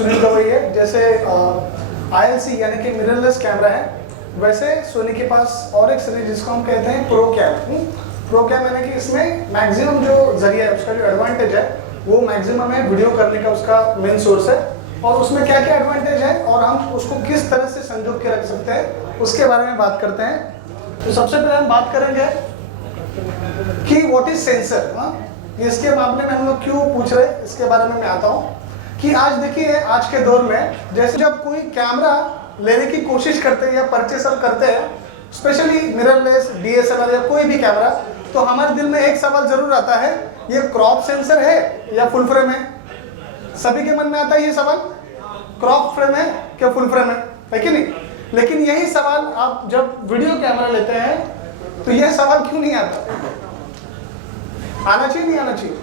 सुनील गवई है। जैसे ILC यानी कि मिररलेस कैमरा है, वैसे सोनी के पास और एक सीरीज जिसको हम कहते हैं प्रो कैम। प्रो कैम यानी कि इसमें मैक्सिमम जो जरिया है, उसका जो एडवांटेज है वो मैक्सिमम है वीडियो करने का, उसका मेन सोर्स है। और उसमें क्या क्या एडवांटेज है और हम उसको किस तरह से संजो के रख सकते हैं, उसके बारे में बात करते हैं। तो सबसे पहले हम बात करेंगे कि व्हाट इज सेंसर। इसके मामले में हम लोग क्यों पूछ रहे हैं, इसके बारे में मैं आता हूँ कि आज देखिए, आज के दौर में जैसे जब कोई कैमरा लेने की कोशिश करते हैं या परचेस करते हैं, स्पेशली मिररलेस, DSLR या कोई भी कैमरा, तो हमारे दिल में एक सवाल जरूर आता है, ये क्रॉप सेंसर है या फुल फ्रेम है। सभी के मन में आता है ये सवाल, क्रॉप फ्रेम है क्या फुल फ्रेम है कि नहीं। लेकिन यही सवाल आप जब वीडियो कैमरा लेते हैं तो यह सवाल क्यों नहीं आता? आना चाहिए नहीं आना चाहिए?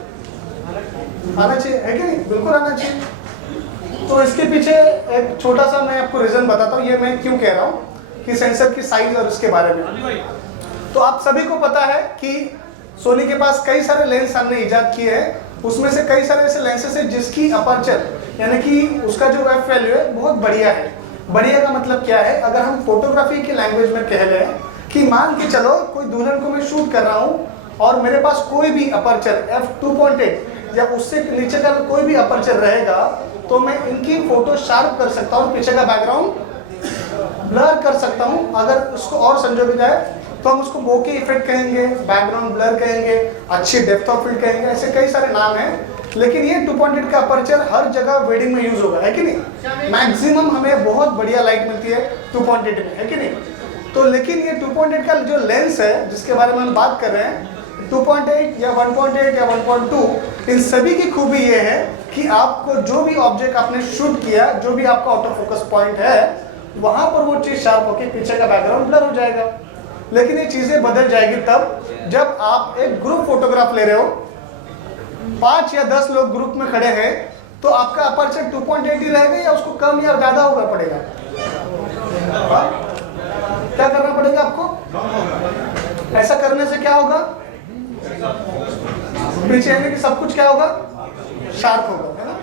आना चाहिए, है कि नहीं? बिल्कुल आना चाहिए। तो इसके पीछे एक छोटा सा मैं आपको रीजन बताता हूँ, ये मैं क्यों कह रहा हूँ कि सेंसर की साइज और इसके बारे में। तो आप सभी को पता है कि सोनी के पास कई सारे लेंस हमने इजाद किए हैं, उसमें से कई सारे ऐसे लेंसेस है जिसकी अपर्चर यानी कि उसका जो एफ वैल्यू है बहुत बढ़िया है। बढ़िया का मतलब क्या है? अगर हम फोटोग्राफी की लैंग्वेज में कह लें कि मान के चलो कोई दुल्हन को मैं शूट कर रहा हूँ और मेरे पास कोई भी अपर्चर f2.8 या उससे नीचे का कोई भी अपर्चर रहेगा, तो मैं इनकी फोटो शार्प कर सकता हूँ, पीछे का बैकग्राउंड ब्लर कर सकता हूँ। अगर उसको और संजो भी जाए तो हम उसको बोके इफेक्ट कहेंगे, बैकग्राउंड ब्लर कहेंगे, अच्छी डेप्थ ऑफ फील्ड कहेंगे, ऐसे कई सारे नाम हैं। लेकिन ये 2.8 का अपर्चर हर जगह वेडिंग में यूज होगा, है कि नहीं? मैक्सिमम हमें बहुत बढ़िया लाइट मिलती है 2.8 में, है कि नहीं? तो लेकिन ये 2.8 का जो लेंस है जिसके बारे में हम बात कर रहे हैं, 2.8 या 1.8 या 1.2, इन सभी की खूबी ये है कि आपको जो भी ऑब्जेक्ट आपने शूट किया, जो भी आपका आउट ऑफ फोकस पॉइंट है, वहां पर वो चीज शार्प होकर पीछे का बैकग्राउंड ब्लर हो जाएगा। लेकिन ये चीजें बदल जाएगी तब जब आप एक ग्रुप फोटोग्राफ ले रहे हो, 5 या 10 लोग ग्रुप में खड़े हैं, तो आपका अपर्चर 2.8 ही रहेगा या उसको कम या ज्यादा होगा पड़ेगा? क्या करना पड़ेगा आपको? ऐसा करने से क्या होगा? पीछे यानी कि सब कुछ क्या होगा? शार्प होगा, है ना?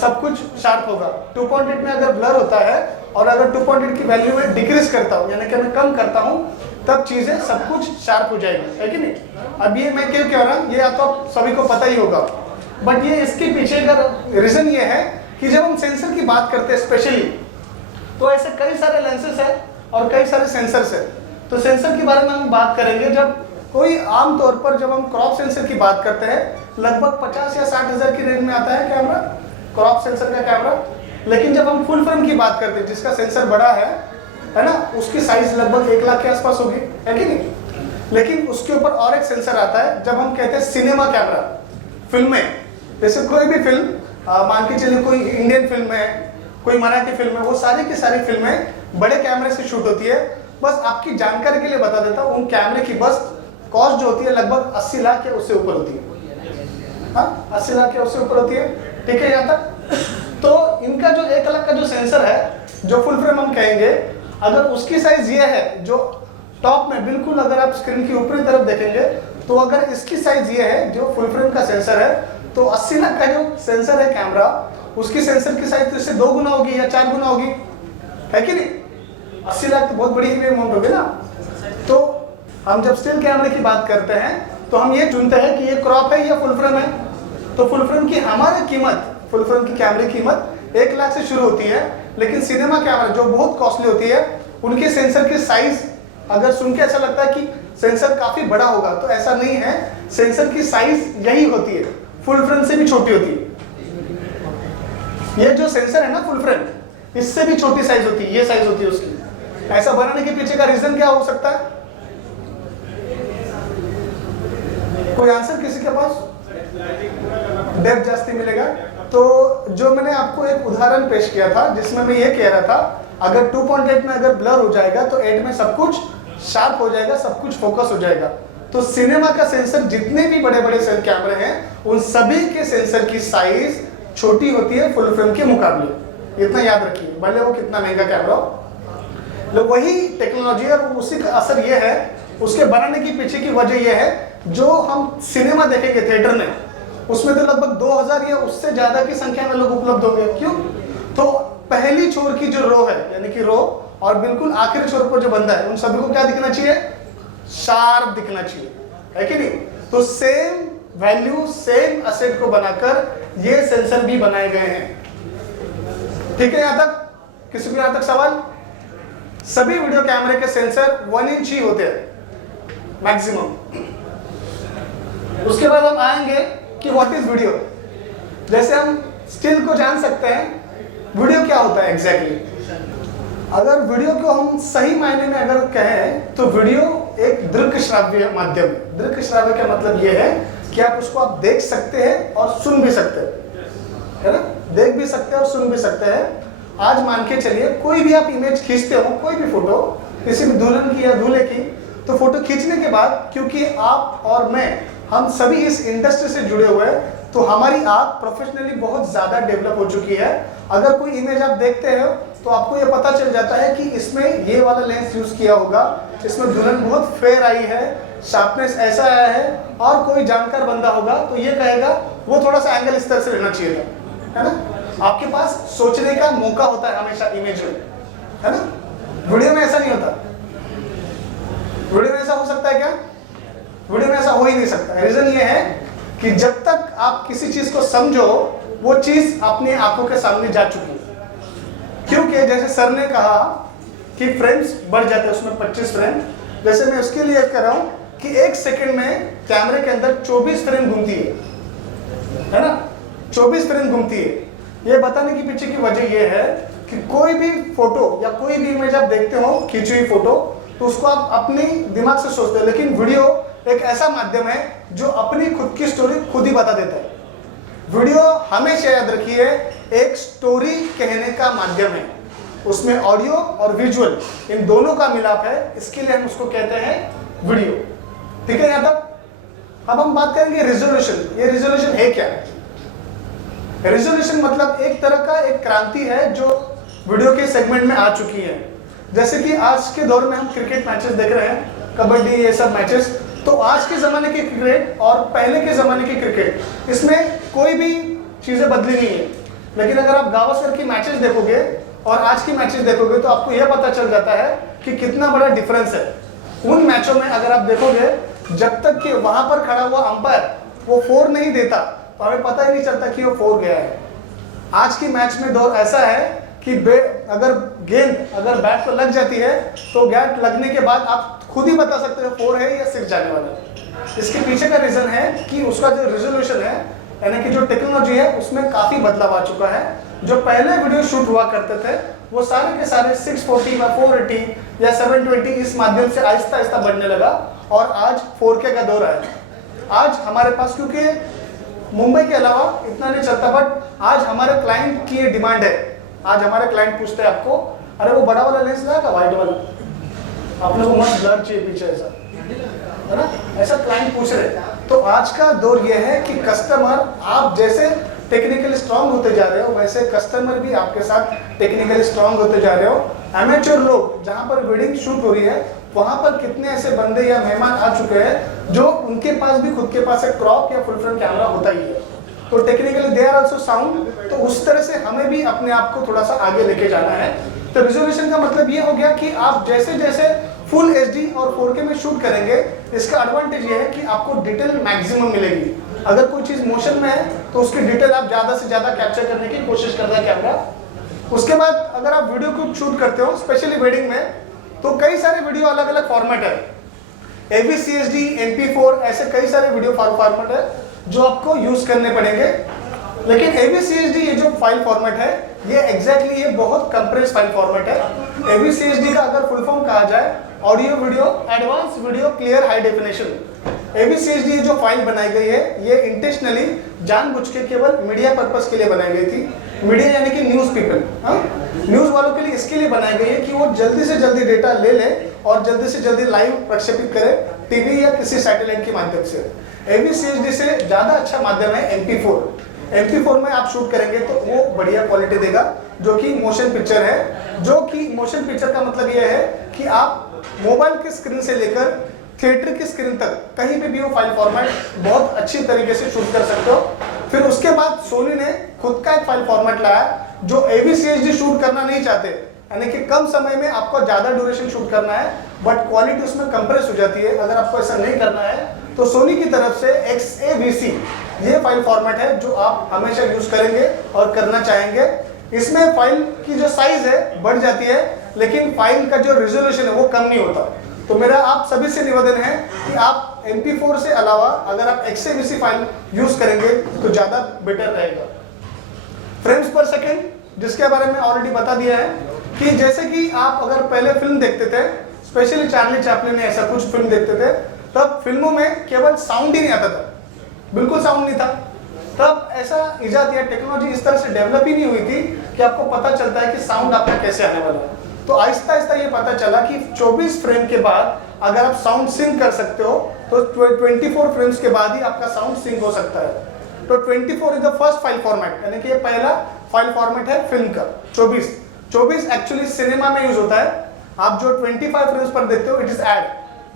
सब कुछ शार्प होगा। 2.8 में अगर ब्लर होता है और अगर 2.8 की वैल्यू में डिक्रीज करता हूँ यानी कि मैं कम करता हूँ, तब चीजें सब कुछ शार्प हो जाएगी, है कि नहीं? अब ये मैं क्यों कह रहा हूँ, ये आपको सभी को पता ही होगा, बट ये इसके पीछे का रीजन ये है कि जब हम सेंसर की बात करते हैं स्पेशली, तो ऐसे कई सारे लेंसेस है और कई सारे सेंसर्स है। तो सेंसर के बारे में हम बात करेंगे। जब कोई आम तौर पर जब हम क्रॉप सेंसर की बात करते हैं, लगभग 50 या 60 हज़ार की रेंज में आता है कैमरा, क्रॉप सेंसर का कैमरा। लेकिन जब हम फुल फ्रेम की बात करते हैं, जिसका सेंसर बड़ा है ना, उसकी साइज लगभग 1 लाख के आसपास होगी, है कि नहीं? लेकिन उसके ऊपर और एक सेंसर आता है, जब हम कहते हैं सिनेमा कैमरा, फिल्में, जैसे कोई भी फिल्म मान के चलिए, कोई इंडियन फिल्म है, कोई मराठी फिल्म है, वो सारी की सारी फिल्में बड़े कैमरे से शूट होती है। बस आपकी जानकारी के लिए बता देता हूँ, उन कैमरे की बस कॉस्ट जो होती है लगभग 80 लाख या उससे ऊपर होती है। हाँ, 80 लाख या उससे ऊपर होती है, ठीक है यहाँ तक। तो इनका जो 1 लाख का जो सेंसर है, जो फुल फ्रेम हम कहेंगे, अगर उसकी साइज ये है, जो टॉप में बिल्कुल अगर आप स्क्रीन की ऊपरी तरफ देखेंगे, तो अगर इसकी साइज ये है जो फुल फ्रेम का सेंसर है, तो 80 लाख का जो सेंसर है कैमरा, उसकी सेंसर की साइज तो इससे 2 गुना होगी या 4 गुना होगी, है कि नहीं? 80 लाख तो बहुत बड़ी अमाउंट होगी ना। तो हम जब स्टिल कैमरे की बात करते हैं तो हम ये चुनते हैं कि ये क्रॉप है या फुल फ्रेम है। तो फुल फ्रेम की हमारी कीमत, फुल फ्रेम की कैमरे की कीमत 1 लाख से शुरू होती है। लेकिन सिनेमा कैमरा जो बहुत कॉस्टली होती है, उनके सेंसर की साइज अगर सुन के ऐसा लगता है कि सेंसर काफी बड़ा होगा, तो ऐसा नहीं है। सेंसर की साइज यही होती है, फुल फ्रेम से भी छोटी होती है। ये जो सेंसर है ना फुल फ्रेम, इससे भी छोटी साइज होती है, ये साइज होती है उसकी। ऐसा बनाने के पीछे का रीजन क्या हो सकता है? कोई आंसर किसी के पास? डेप्थ जास्ती मिलेगा। तो जो मैंने आपको एक उदाहरण पेश किया था, जिसमें मैं ये कह रहा था, अगर 2.8 में अगर ब्लर हो जाएगा तो 8 में सब कुछ शार्प हो जाएगा, सब कुछ फोकस हो जाएगा। तो सिनेमा का सेंसर, जितने भी बड़े बड़े कैमरे हैं, उन सभी के सेंसर की साइज छोटी होती है फुल फ्रेम के मुकाबले। इतना याद रखिए, भले वो कितना महंगा कैमरा हो। वही टेक्नोलॉजी और उसी का असर ये है, उसके बनाने की पीछे की वजह यह है, जो हम सिनेमा देखेंगे थिएटर में, उसमें तो लगभग 2000 या उससे ज्यादा की संख्या में लोग उपलब्ध होंगे। क्यों? तो पहली छोर की जो रो है यानी कि रो और बिल्कुल आखिरी छोर पर जो बंदा है उन सभी को क्या दिखना चाहिए? शार्प दिखना चाहिए, है कि नहीं? तो सेम वैल्यू सेम एसेट को बनाकर ये सेंसर भी बनाए गए हैं। ठीक है, यहां तक किसी को यहां तक सवाल? सभी वीडियो कैमरे के सेंसर 1 इंच ही होते हैं मैक्सिमम। उसके बाद हम आएंगे कि व्हाट इज वीडियो। जैसे हम स्टिल को जान सकते हैं, वीडियो क्या होता है एग्जैक्टली? अगर वीडियो को हम सही मायने में अगर कहें तो वीडियो एक दृश्य श्राव्य माध्यम है। दृश्य श्राव्य का मतलब यह है कि आप उसको आप देख सकते हैं और सुन भी सकते हैं, है ना? देख भी सकते हैं और सुन भी सकते हैं। आज मान के चलिए कोई भी आप इमेज खींचते हो, कोई भी फोटो किसी भी दुल्हन की या दूल्हे की, तो फोटो खींचने के बाद क्योंकि आप और मैं हम सभी इस इंडस्ट्री से जुड़े हुए हैं तो हमारी आंख प्रोफेशनली बहुत ज़्यादा डेवलप हो चुकी है। अगर कोई इमेज आप देखते हो तो आपको ये पता चल जाता है कि इसमें ये वाला लेंस यूज़ किया होगा, इसमें दुल्हन बहुत फेयर आई है, शार्पनेस ऐसा आया है, और कोई जानकार बंदा होगा तो ये कहेगा वो थोड़ा सा एंगल इस तरह से रहना चाहिए था, है ना? आपके पास सोचने का मौका होता है हमेशा इमेज में, है ना? वीडियो में ऐसा नहीं होता। वीडियो में ऐसा हो सकता है क्या? वीडियो में ऐसा हो ही नहीं सकता। रीजन ये है कि जब तक आप किसी चीज को समझो वो चीज अपनी आंखों के सामने जा चुकी है। क्योंकि जैसे सर ने कहा कि फ्रेम्स बढ़ जाते हैं, उसमें 25 फ्रेम, जैसे मैं उसके लिए कर रहा हूं कि 1 सेकंड में कैमरे के अंदर 24 फ्रेम घूमती है ना? 24 फ्रेम घूमती है। ये बताने के पीछे की वजह यह है कि कोई भी फोटो या कोई भी इमेज आप देखते हो खींची हुई फोटो, तो उसको आप अपनी दिमाग से सोचते हो, लेकिन वीडियो एक ऐसा माध्यम है जो अपनी खुद की स्टोरी खुद ही बता देता है। वीडियो हमेशा याद रखिए एक स्टोरी कहने का माध्यम है, उसमें ऑडियो और विजुअल इन दोनों का मिलाप है, इसके लिए हम उसको कहते हैं वीडियो। ठीक है यहां तक? अब हम बात करेंगे रिजोल्यूशन। ये रिजोल्यूशन है क्या? रिजोल्यूशन मतलब एक तरह का एक क्रांति है जो वीडियो के सेगमेंट में आ चुकी है। जैसे कि आज के दौर में हम क्रिकेट मैचेस देख रहे हैं, कबड्डी, ये सब मैचेस, तो आज के ज़माने के क्रिकेट और पहले के ज़माने की क्रिकेट, इसमें कोई भी चीज़ें बदली नहीं है। लेकिन अगर आप गावस्कर की मैचेस देखोगे और आज की मैचेस देखोगे तो आपको यह पता चल जाता है कि कितना बड़ा डिफरेंस है। उन मैचों में अगर आप देखोगे, जब तक कि वहाँ पर खड़ा हुआ अंपायर वो 4 नहीं देता तो हमें पता ही नहीं चलता कि वो 4 गया है। आज की मैच में दौर ऐसा है कि अगर गेंद अगर बैट पर लग जाती है तो बैट लगने के बाद आप खुद ही बता सकते हो 4 है या 6 जाने वाला है। इसके पीछे का रीजन है कि उसका जो रिजोल्यूशन है, यानी कि जो टेक्नोलॉजी है, उसमें काफी बदलाव आ चुका है। जो पहले वीडियो शूट हुआ करते थे वो सारे के सारे 640 या 480 या 720 इस माध्यम से आहिस्ता आहिस्ता बढ़ने लगा और आज 4K का दौर है। आज हमारे पास, क्योंकि मुंबई के अलावा इतना नहीं चलता, बट आज हमारे क्लाइंट की ये डिमांड है। आज हमारे क्लाइंट पूछते हैं आपको, अरे वो बड़ा वाला लेंस लाएगा वाइड वाला, आप लोगों को मस्त ब्लर चाहिए पीछे, ऐसा है ना? ऐसा क्लाइंट पूछ रहे हैं। तो आज का दौर यह है कि कस्टमर, आप जैसे टेक्निकली स्ट्रांग होते जा रहे हो वैसे कस्टमर भी आपके साथ टेक्निकली स्ट्रांग होते जा रहे हो। एमेच्योर लोग, जहाँ पर वेडिंग शूट हो रही है वहाँ पर कितने ऐसे बंदे या मेहमान आ चुके हैं जो उनके पास भी खुद के पास एक क्रॉप या फुल फ्रेम कैमरा होता ही है। तो technically they are also sound. तो उस तरह से हमें भी अपने आप को थोड़ा सा आगे लेके जाना है। तो रिजोल्यूशन का मतलब ये हो गया कि आप जैसे जैसे फुल एचडी और 4K में शूट करेंगे, इसका एडवांटेज ये है कि आपको डिटेल मैक्सिमम मिलेगी। अगर कोई चीज़ मोशन में है तो उसकी डिटेल आप ज़्यादा से ज़्यादा कैप्चर करने की कोशिश करता है कैमरा। उसके बाद अगर आप वीडियो को शूट करते हो, स्पेशली वेडिंग में, तो कई सारे वीडियो अलग अलग फॉर्मेट है, AVCHD, MP4, ऐसे कई सारे वीडियो फॉर्मेट है जो आपको यूज करने पड़ेंगे। लेकिन AVCHD ये जो फाइल फॉर्मेट है, ये एग्जैक्टली ये बहुत कंप्रेस फाइल फॉर्मेट है। AVCHD का अगर फुल फॉर्म कहा जाए, audio video advance video clear high definition. AVCHD जो फाइल बनाई गई है ये इंटेंशनली जानबूझ के केवल मीडिया पर्पस के लिए बनाई गई थी। मीडिया यानी कि न्यूज़ पीपल, न्यूज़ वालों के लिए इसके लिए बनाई गई है कि वो जल्दी से जल्दी डेटा ले ले और जल्दी से जल्दी लाइव प्रक्षेपित करे टीवी या किसी सैटेलाइट के माध्यम से। AVCHD से ज़्यादा अच्छा माध्यम है MP4 में आप शूट करेंगे तो वो बढ़िया क्वालिटी देगा, जो कि मोशन पिक्चर है। जो कि मोशन पिक्चर का मतलब ये है कि आप मोबाइल की स्क्रीन से लेकर थिएटर की स्क्रीन तक कहीं पे भी वो फाइल फॉर्मेट बहुत अच्छी तरीके से शूट कर सकते हो। फिर उसके बाद सोनी ने खुद का एक फाइल फॉर्मेट लाया जो AVCHD शूट करना नहीं चाहते, यानी कि कम समय में आपको ज़्यादा ड्यूरेशन शूट करना है बट क्वालिटी उसमें कंप्रेस हो जाती है, अगर आपको ऐसा नहीं करना है तो सोनी की तरफ से XAVC ये फाइल फॉर्मेट है जो आप हमेशा यूज करेंगे और करना चाहेंगे। इसमें फाइल की जो साइज है बढ़ जाती है लेकिन फाइल का जो रिजोल्यूशन है वो कम नहीं होता। तो मेरा आप सभी से निवेदन है कि आप MP4 से अलावा अगर आप XAVC फाइल यूज करेंगे तो ज़्यादा बेटर रहेगा। फ्रेम्स पर सेकेंड जिसके बारे में ऑलरेडी बता दिया है कि जैसे कि आप अगर पहले फिल्म देखते थे, स्पेशली चार्ली चैपलिन ने ऐसा कुछ फिल्म देखते थे, तब फिल्मों में केवल साउंड ही नहीं आता था, बिल्कुल साउंड नहीं था। तब ऐसा इजाद या टेक्नोलॉजी इस तरह से डेवलप ही नहीं हुई थी कि आपको पता चलता है कि साउंड आपका कैसे आने वाला है। तो आहिस्ता आहिस्ता ये पता चला कि 24 फ्रेम के बाद अगर आप साउंड सिंक कर सकते हो तो 24 फ्रेम्स के बाद ही आपका साउंड सिंक हो सकता है। तो 24 is the first file format, यानी कि ये पहला फाइल फॉर्मेट है फिल्म का। 24 एक्चुअली सिनेमा में यूज होता है। आप जो 25 फ्रेम्स पर देखते हो इट इज एड,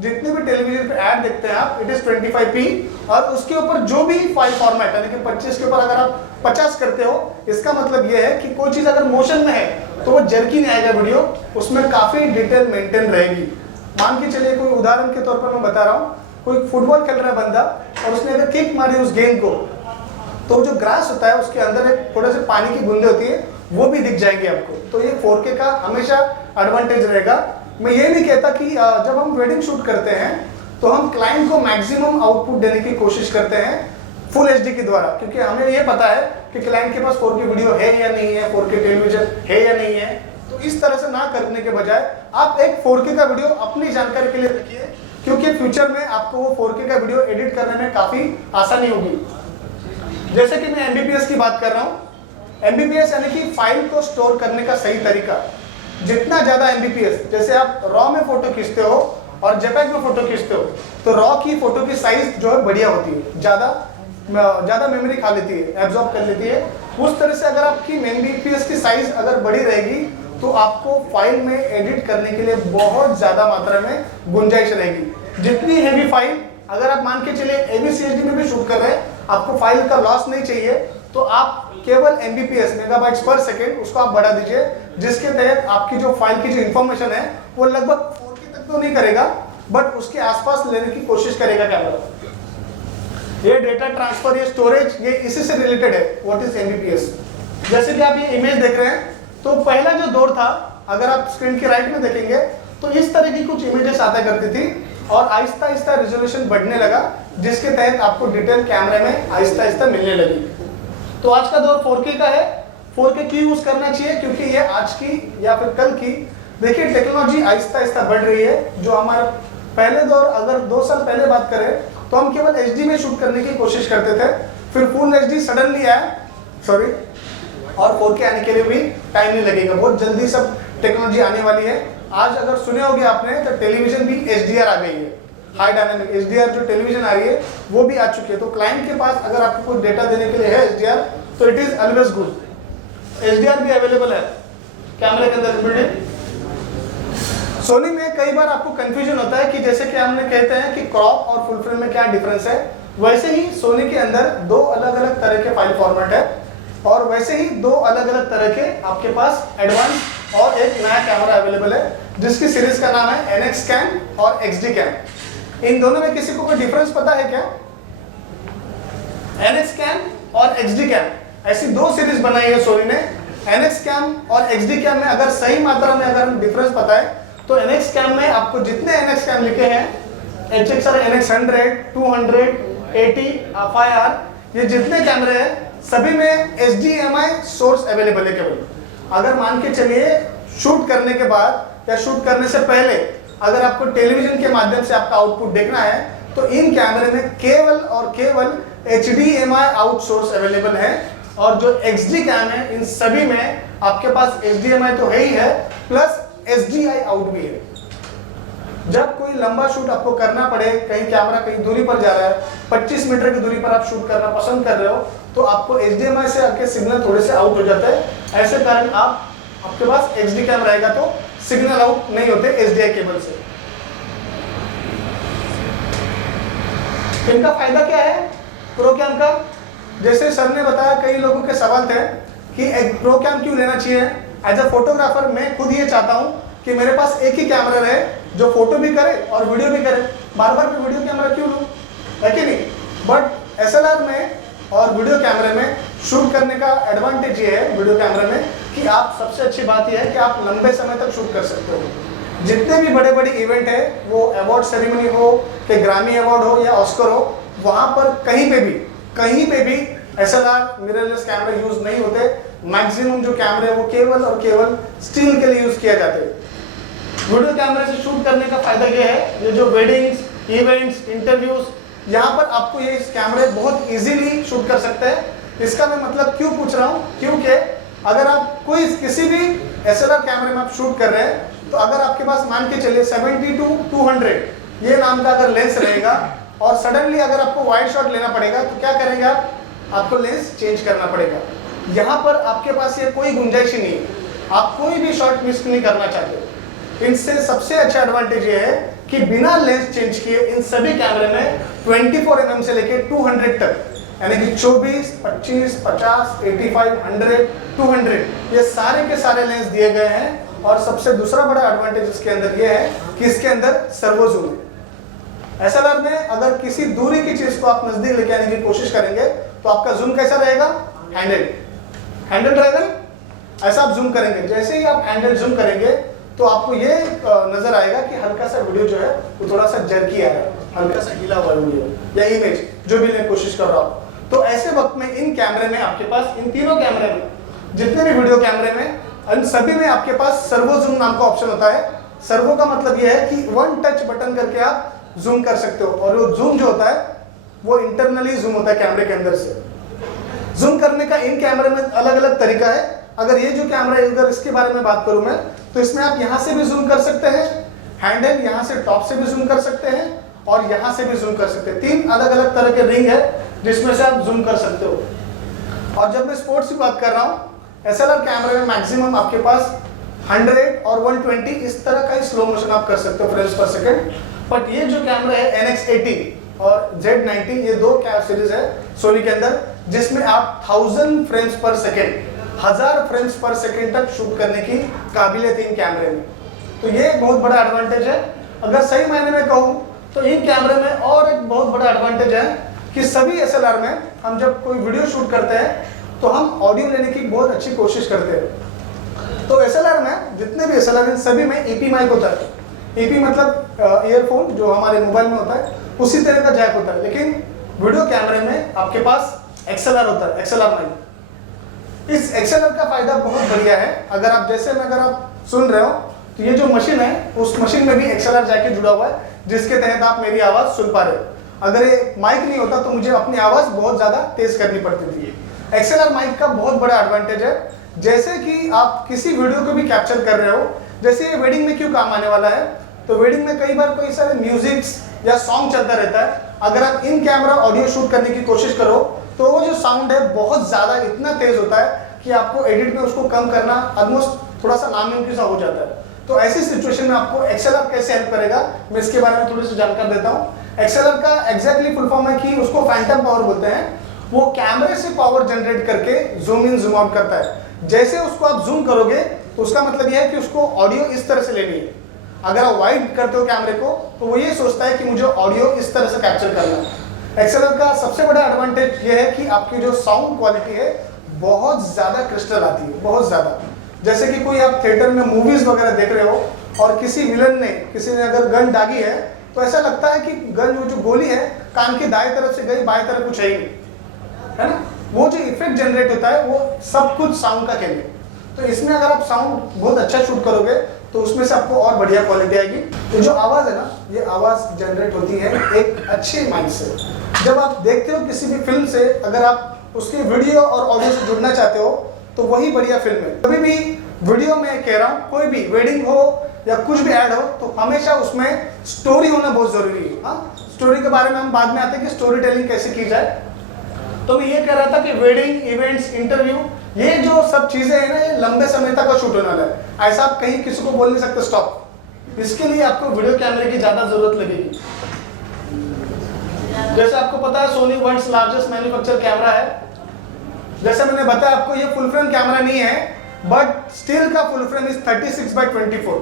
जितने भी टेलीविजन पे ऐड देखते हैं आप इट इज 25p, और उसके ऊपर जो भी फाइल फॉर्मेट यानी कि 25 के ऊपर अगर आप 50 करते हो, इसका मतलब ये है कि कोई चीज अगर मोशन में है तो वो जर्की नहीं आएगा वीडियो, उसमें काफी डिटेल मेंटेन रहेगी। मान के चलिए कोई उदाहरण के तौर पर मैं बता रहा हूँ, कोई फुटबॉल खेल रहा है बंदा और उसने अगर किक मारी उस गेंद को, तो जो ग्रास होता है उसके अंदर एक थोड़े से पानी की बूंदे होती है, वो भी दिख जाएंगे आपको। तो ये 4K का हमेशा एडवांटेज रहेगा। मैं ये नहीं कहता कि जब हम वेडिंग शूट करते हैं तो हम क्लाइंट को मैक्सिमम आउटपुट देने की कोशिश करते हैं फुल HD के द्वारा, क्योंकि हमें ये पता है कि क्लाइंट के पास 4K वीडियो है या नहीं है, 4K टेलीविजन है या नहीं है। तो इस तरह से ना करने के बजाय आप एक 4K का वीडियो अपनी जानकारी के लिए रखिए, क्योंकि फ्यूचर में आपको वो 4K का वीडियो एडिट करने में काफ़ी आसानी होगी। जैसे कि मैं MBPS की बात कर रहा हूँ, MBPS यानी कि फाइल को स्टोर करने का सही तरीका। जितना ज़्यादा MBPS, जैसे आप रॉ में फोटो खींचते हो और JPEG में फोटो खींचते हो, तो रॉ की फोटो की साइज जो है बढ़िया होती है, ज़्यादा मेमोरी खा लेती है, एब्जॉर्ब कर लेती है। उस तरह से अगर आपकी MBPS की साइज अगर बड़ी रहेगी तो आपको फाइल में एडिट करने के लिए बहुत ज़्यादा मात्रा में गुंजाइश रहेगी। जितनी हैवी फाइल, अगर आप मान के चलिए AVCHD में भी शूट कर रहे हैं, आपको फाइल का लॉस नहीं चाहिए, तो आप केवल MBPS मेगाबाइट्स पर सेकेंड उसको आप बढ़ा दीजिए, जिसके तहत आपकी जो फाइल की जो इंफॉर्मेशन है वो लगभग 4K तक तो नहीं करेगा बट उसके आसपास लेने की कोशिश करेगा कैमरा। ये डेटा ट्रांसफर, ये स्टोरेज, ये इसी से रिलेटेड है। What is MBPS? जैसे कि आप ये इमेज देख रहे हैं, तो पहला जो दौर था, अगर आप स्क्रीन के राइट में देखेंगे तो इस तरह की कुछ इमेजेस आता करती थी और आहिस्ता आहिस्ता रेजोल्यूशन बढ़ने लगा, जिसके तहत आपको डिटेल कैमरे में आहिस्ता आहिस्ता मिलने लगी। तो आज का दौर 4K का है। 4K क्यों यूज करना चाहिए? क्योंकि ये आज की या फिर कल की, देखिए टेक्नोलॉजी आहिस्ता आहिस्ता बढ़ रही है। जो हमारा पहले दौर, अगर 2 साल पहले बात करें तो हम केवल HD में शूट करने की कोशिश करते थे, फिर फुल HD सडनली आया, और 4K आने के लिए भी टाइम नहीं लगेगा, बहुत जल्दी सब टेक्नोलॉजी आने वाली है। आज अगर सुने होगे आपने तो टेलीविजन भी HDR आ गई है, हाई डायनामिक HDR जो टेलीविजन आ रही है वो भी आ चुकी है। तो क्लाइंट के पास अगर आपको कोई डेटा देने के लिए है HDR, तो it is always good. HDR भी अवेलेबल है कैमरे के अंदर बिल्डिंग। सोनी में कई बार आपको कंफ्यूजन होता है कि जैसे कि हमने कहते हैं कि क्रॉप और फुल फ्रेम में क्या डिफरेंस है, वैसे ही सोनी के अंदर 2 अलग अलग तरह के फाइल फॉर्मेट है, और वैसे ही 2 अलग अलग तरह के आपके पास एडवांस और एक नया कैमरा अवेलेबल है, जिसकी सीरीज का नाम है NX Cam और XD Cam। इन दोनों में किसी को कोई डिफरेंस पता है क्या? NX Cam और XD Cam, ऐसी 2 सीरीज बनाई है सोनी ने। NX Cam और XD Cam में अगर सही मात्रा में अगर हम डिफरेंस पता है तो NX Cam में आपको जितने NX Cam लिखे हैं, HXR, NX 100, 200, 80, FIR, ये जितने कैमरे हैं सभी में HDMI सोर्स अवेलेबल है केवल। अगर मान के चलिए शूट करने के बाद या शूट करने से पहले अगर आपको टेलीविजन के माध्यम से आपका आउटपुट देखना है, तो इन कैमरे में केवल और केवल HDMI आउट सोर्स अवेलेबल है, और जो XD कैम है इन सभी में आपके पास HDMI तो है ही है, प्लस SDI आउट भी है। जब कोई लंबा शूट आपको करना पड़े, कहीं कैमरा कहीं दूरी पर जा रहा है, 25 मीटर की दूरी पर आप शूट करना पसंद कर रहे हो, तो आपको HDMI से आपके सिग्नल थोड़े से आउट हो जाते हैं। ऐसे कारण आपके पास XD कैम रहेगा तो सिग्नल आउट नहीं होते SDI केबल से। इनका फायदा क्या है प्रो कैम का? जैसे सर ने बताया, कई लोगों के सवाल थे कि एक प्रो कैम क्यों लेना चाहिए। एज अ फोटोग्राफर मैं खुद ये चाहता हूँ कि मेरे पास एक ही कैमरा रहे जो फोटो भी करे और वीडियो भी करे। बार बार मैं वीडियो कैमरा क्यों लूँ, है कि नहीं। बट एसएलआर में और वीडियो कैमरे में शूट करने का एडवांटेज ये है वीडियो कैमरे में कि आप सबसे अच्छी बात यह है कि आप लंबे समय तक शूट कर सकते हो। जितने भी बड़े बड़े इवेंट है, वो अवार्ड सेरेमनी हो कि ग्रामी अवार्ड हो या ऑस्कर हो, वहाँ पर कहीं पे भी एसएलआर मिररलेस कैमरे यूज नहीं होते। मैक्सिमम जो कैमरे वो केवल और केवल स्टिल के लिए यूज किया जाते हैं। वीडियो कैमरे से शूट करने का फायदा ये है, ये जो वेडिंग्स, इवेंट्स, इंटरव्यूज, यहाँ पर आपको ये इस कैमरे बहुत इजीली शूट कर सकते हैं। इसका मैं मतलब क्यों पूछ रहा हूँ, क्योंकि अगर आप कोई किसी भी एसएलआर कैमरे में आप शूट कर रहे हैं तो अगर आपके पास मान के चलिए 70-200 ये नाम का अगर लेंस रहेगा और सडनली अगर आपको वाइड शॉट लेना पड़ेगा तो क्या करेंगे आप, आपको लेंस चेंज करना पड़ेगा। यहाँ पर आपके पास ये कोई गुंजाइश ही नहीं है, आप कोई भी शॉट मिस नहीं करना चाहते। इनसे सबसे अच्छा एडवांटेज ये है कि बिना लेंस चेंज किए इन सभी कैमरे में 24 mm से लेके 200 तक, यानी कि 24, 25, 50, 85, 100, 200 ये सारे के सारे लेंस दिए गए हैं। और सबसे दूसरा बड़ा एडवांटेज इसके अंदर ये है कि इसके अंदर सर्वो जूम है। एसएलआर में अगर किसी दूरी की चीज को आप नजदीक लेके आने की कोशिश करेंगे तो आपका जूम कैसा रहेगा, हैंडल ड्राइवर ऐसा आप जूम करेंगे। जैसे ही आप हैंडल जूम करेंगे तो आपको ये नजर आएगा कि हल्का सा वीडियो जो है वो थोड़ा सा जर्की आ रहा है, हल्का सा हिला हुआ वीडियो या इमेज जो भी लेने कोशिश कर रहा हूँ। तो ऐसे वक्त में इन कैमरे में आपके पास, इन तीनों कैमरे में, जितने भी वीडियो कैमरे में, इन सभी में आपके पास सर्वो जूम नाम का ऑप्शन होता है। सर्वो का मतलब ये है कि वन टच बटन करके आप जूम कर सकते हो। और वो जूम जो होता है वो इंटरनली जूम होता है कैमरे के अंदर से। जूम करने का इन कैमरे में अलग अलग तरीका है। अगर ये जो कैमरा है, अगर इसके बारे में बात करूं मैं, तो इसमें आप यहाँ से भी जूम कर सकते हैं, हैंडल यहाँ से टॉप से भी जूम कर सकते हैं और यहाँ से भी जूम कर सकते हैं। 3 अलग अलग तरह के रिंग है जिसमें से आप जूम कर सकते हो। और जब मैं स्पोर्ट्स की बात कर रहा हूँ, एसएलआर कैमरे में मैक्सिमम आपके पास 100 और 120 इस तरह का ही स्लो मोशन आप कर सकते हो फ्रेम्स पर सेकेंड। बट ये जो कैमरा है NX80 और Z90, ये 2 सीरीज है सोनी के अंदर, जिसमें आप 1000 फ्रेम्स पर सेकेंड, 1000 फ्रेम्स पर सेकेंड तक शूट करने की काबिलियत इन कैमरे में। तो ये बहुत बड़ा एडवांटेज है। अगर सही मायने में कहूँ तो इन कैमरे में और एक बहुत बड़ा एडवांटेज है कि सभी एसएलआर में हम जब कोई वीडियो शूट करते हैं तो हम ऑडियो लेने की बहुत अच्छी कोशिश करते हैं। तो एसएलआर में जितने भी एसएलआर हैं सभी में ईपी माइक होता है। ईपी मतलब ईयरफोन जो हमारे मोबाइल में होता है, उसी तरह का जैक होता है। लेकिन वीडियो कैमरे में आपके पास एक्सएलआर होता है, एक्सएलआर माइक। इस एक्सएलआर का फायदा बहुत बढ़िया है। अगर आप जैसे में अगर आप सुन रहे हो तो ये जो मशीन है उस मशीन में भी एक्सएलआर जैकेट जुड़ा हुआ है जिसके तहत आप मेरी आवाज सुन पा रहे हो। अगर ये माइक नहीं होता तो मुझे अपनी आवाज बहुत ज्यादा तेज करनी पड़ती थी। एक्सएलआर माइक का बहुत बड़ा एडवांटेज है। जैसे कि आप किसी वीडियो को भी कैप्चर कर रहे हो, जैसे ये वेडिंग में क्यों काम आने वाला है, तो वेडिंग में कई बार कोई सारे म्यूजिक्स या सॉन्ग चलता रहता है। अगर आप इन कैमरा ऑडियो शूट करने की कोशिश करो तो वो जो साउंड है बहुत ज्यादा इतना तेज होता है कि आपको एडिट में उसको कम करना ऑलमोस्ट थोड़ा सा नामुमकिन सा हो जाता है। तो ऐसी सिचुएशन में आपको एक्सएलआर कैसे हेल्प करेगा, मैं इसके बारे में थोड़ी सी जानकारी देता हूँ। एक्सएलआर का एग्जैक्टली फुल फॉर्म है कि उसको फैंटम पावर बोलते हैं। वो कैमरे से पावर जनरेट करके जूम इन जूम आउट करता है। जैसे उसको आप जूम करोगे तो उसका मतलब यह है कि उसको ऑडियो इस तरह से लेनी है। अगर आप वाइड करते हो कैमरे को तो वो ये सोचता है कि मुझे ऑडियो इस तरह से कैप्चर करना है। एक्सएलआर का सबसे बड़ा एडवांटेज ये है कि आपकी जो साउंड क्वालिटी है बहुत ज्यादा क्रिस्टल आती है, बहुत ज्यादा। जैसे कि कोई आप थिएटर में मूवीज वगैरह देख रहे हो और किसी विलन ने, किसी ने अगर गन दागी है तो ऐसा लगता है कि गन जो गोली है कान की दाएं तरफ से गई, बाएं तरफ कुछ है ही नहीं, है ना। वो जो इफेक्ट जनरेट होता है वो सब कुछ साउंड का खेल है। तो इसमें अगर आप साउंड बहुत अच्छा शूट करोगे तो उसमें से आपको और बढ़िया क्वालिटी आएगी। तो जो आवाज़ है ना, ये आवाज़ जनरेट होती है एक अच्छे माइक से। जब आप देखते हो किसी भी फिल्म से, अगर आप उसकी वीडियो और ऑडियो से जुड़ना चाहते हो तो वही बढ़िया फिल्म है। कभी भी वीडियो में कह रहा हूँ, कोई भी वेडिंग हो या कुछ भी ऐड हो तो हमेशा उसमें स्टोरी होना बहुत जरूरी है। हाँ, स्टोरी के बारे में हम बाद में आते हैं कि स्टोरी टेलिंग कैसे की जाए। तो मैं ये कह रहा था कि वेडिंग, इवेंट्स, इंटरव्यू, ये जो सब चीजें हैं ना, ये लंबे समय तक का शूट होने वाला है। ऐसा आप कहीं किसी को बोल नहीं सकते स्टॉप। इसके लिए आपको वीडियो कैमरे की ज्यादा जरूरत लगेगी। जैसे आपको पता है Sony world's largest manufacture camera है। जैसे मैंने बताया आपको, ये फुल फ्रेम कैमरा नहीं है, बट स्टिल का फुल फ्रेम इज 36x24,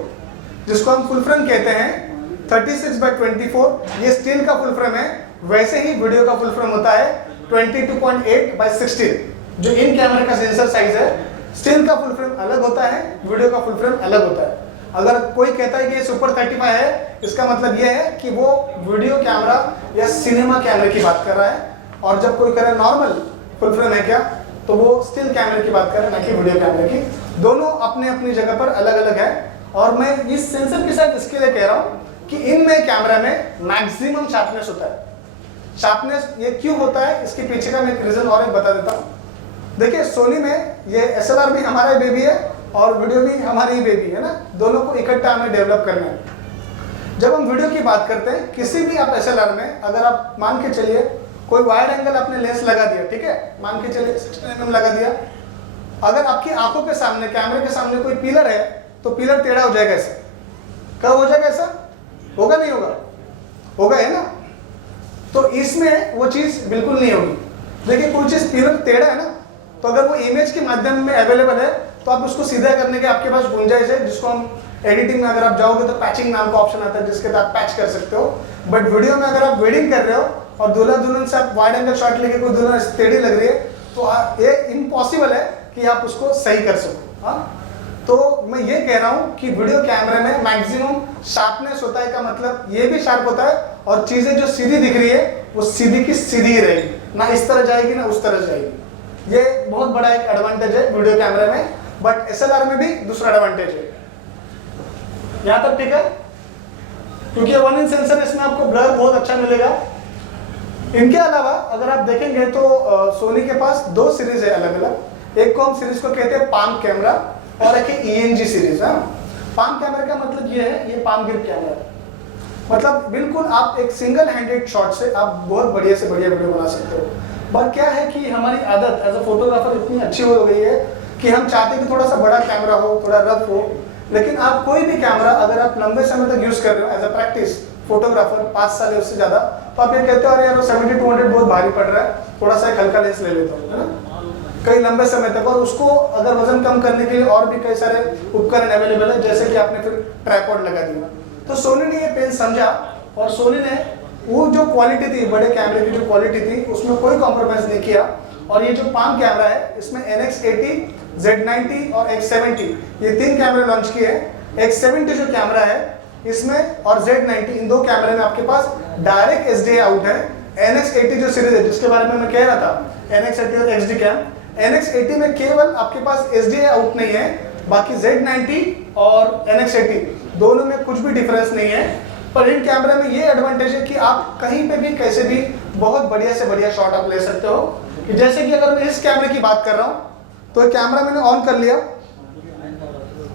जिसको हम फुल फ्रेम कहते हैं 36x24, ये स्टील का फुल फ्रेम है। वैसे ही वीडियो का फुल फ्रेम होता है 22.8x16, जो इन कैमरे का सेंसर साइज है। स्टील का फुल फ्रेम अलग होता है, वीडियो का फुल फ्रेम अलग होता है। अगर कोई कहता है कि ये सुपर 35 है, इसका मतलब ये है कि वो वीडियो कैमरा या सिनेमा कैमरे की बात कर रहा है, और जब कोई कह रहा है नॉर्मल फुल फ्रेम है क्या, तो वो स्टिल कैमरे की बात कर रहे हैं, ना कि वीडियो कैमरे की। दोनों अपने अपनी जगह पर अलग अलग है। और मैं इस सेंसर के साथ इसके लिए कह रहा हूँ कि इनमें कैमरा में मैक्सिमम शार्पनेस होता है। शार्पनेस ये क्यों होता है, इसके पीछे का मैं एक रीजन और एक बता देता हूँ। देखिए, सोनी में ये SLR भी हमारा ही बेबी है और वीडियो भी हमारी ही बेबी है ना, दोनों को इकट्ठा हमें डेवलप करना है। जब हम वीडियो की बात करते हैं, किसी भी आप SLR में अगर आप मान के चलिए कोई वाइड एंगल आपने लेंस लगा दिया, ठीक है, मान के चलिए 16 mm लगा दिया, अगर आपकी आंखों के सामने, कैमरे के सामने कोई पिलर है, तो पिलर टेढ़ा हो जाएगा ऐसा। कब हो जाएगा ऐसा? होगा नहीं होगा? होगा, है ना? तो इसमें वो चीज बिल्कुल नहीं होगी। देखिए, कोई चीज पिलर टेढ़ा है ना, तो अगर वो इमेज के माध्यम में अवेलेबल है, तो आप उसको सीधा करने के आपके पास गुंजाइश है, जिसको हम एडिटिंग में अगर आप जाओगे तो पैचिंग नाम का ऑप्शन आता है, जिसके साथ पैच कर सकते हो। बट वीडियो में अगर आप वेडिंग कर रहे हो और दूल्हा दुल्हन से आप वाइड एंगल शॉट लेके कोई दुल्हन टेढ़ी लग रही है, तो ये इम्पॉसिबल है कि आप उसको सही कर सको। हाँ, तो मैं ये कह रहा हूँ कि वीडियो कैमरे में मैक्सिमम शार्पनेस होता है, का मतलब ये भी शार्प होता है, और चीजें जो सीधी दिख रही है वो सीधी की सीधी ही रहेगी, ना इस तरह जाएगी ना उस तरह जाएगी। ये बहुत बड़ा एक एडवांटेज है वीडियो कैमरे में। बट SLR में भी दूसरा एडवांटेज है। यहां तक ठीक है? क्योंकि 1 इंच सेंसर, इसमें आपको ब्लर बहुत अच्छा मिलेगा। इनके अलावा अगर आप देखेंगे तो सोनी के पास 2 सीरीज है अलग अलग। एक को हम सीरीज को कहते हैं पाम कैमरा, और एक है ENG सीरीज। पाम कैमरा का मतलब ये है, ये पाम ग्रिप कैमरा, मतलब बिल्कुल आप एक सिंगल हैंडेड शॉट से आप बहुत बढ़िया से बढ़िया वीडियो बना सकते हो। पर क्या है कि हमारी आदत एज अ फोटोग्राफर इतनी अच्छी हो गई है कि हम चाहते हैं कि थोड़ा सा बड़ा कैमरा हो, थोड़ा रफ हो। लेकिन आप कोई भी कैमरा अगर आप लंबे समय तक यूज कर रहे हो एज अ प्रैक्टिस फोटोग्राफर, 5 साल या उससे ज्यादा, तो आप ये कहते हो अरे यार 70-200 बहुत भारी पड़ रहा है, थोड़ा सा एक हल्का लेंस ले लेता हूँ, है ना, कई लंबे समय तक। और उसको अगर वजन कम करने के लिए और भी कई सारे उपकरण अवेलेबल है, जैसे कि आपने फिर ट्राइपॉड लगा दिया। तो सोनी ने ये पेन समझा, और सोनी ने वो जो क्वालिटी थी, बड़े कैमरे की जो क्वालिटी थी, उसमें कोई कॉम्प्रोमाइज नहीं किया। और ये जो पाम कैमरा है, इसमें NX80, Z90 और X70 ये 3 कैमरे लॉन्च किए हैं। X70 जो कैमरा है इसमें और Z90, इन 2 कैमरे में आपके पास डायरेक्ट SDI आउट है। NX80 जो सीरीज है जिसके बारे में मैं कह रहा था, NX80 और XD कैम, NX80 में केवल आपके पास SDI आउट नहीं है, बाकी Z90 और NX80 दोनों में कुछ भी डिफरेंस नहीं है। पर इन कैमरे में ये एडवांटेज है कि आप कहीं पे भी कैसे भी बहुत बढ़िया से बढ़िया शॉट आप ले सकते हो। कि जैसे कि अगर मैं इस कैमरे की बात कर रहा हूँ, तो कैमरा मैंने ऑन कर लिया,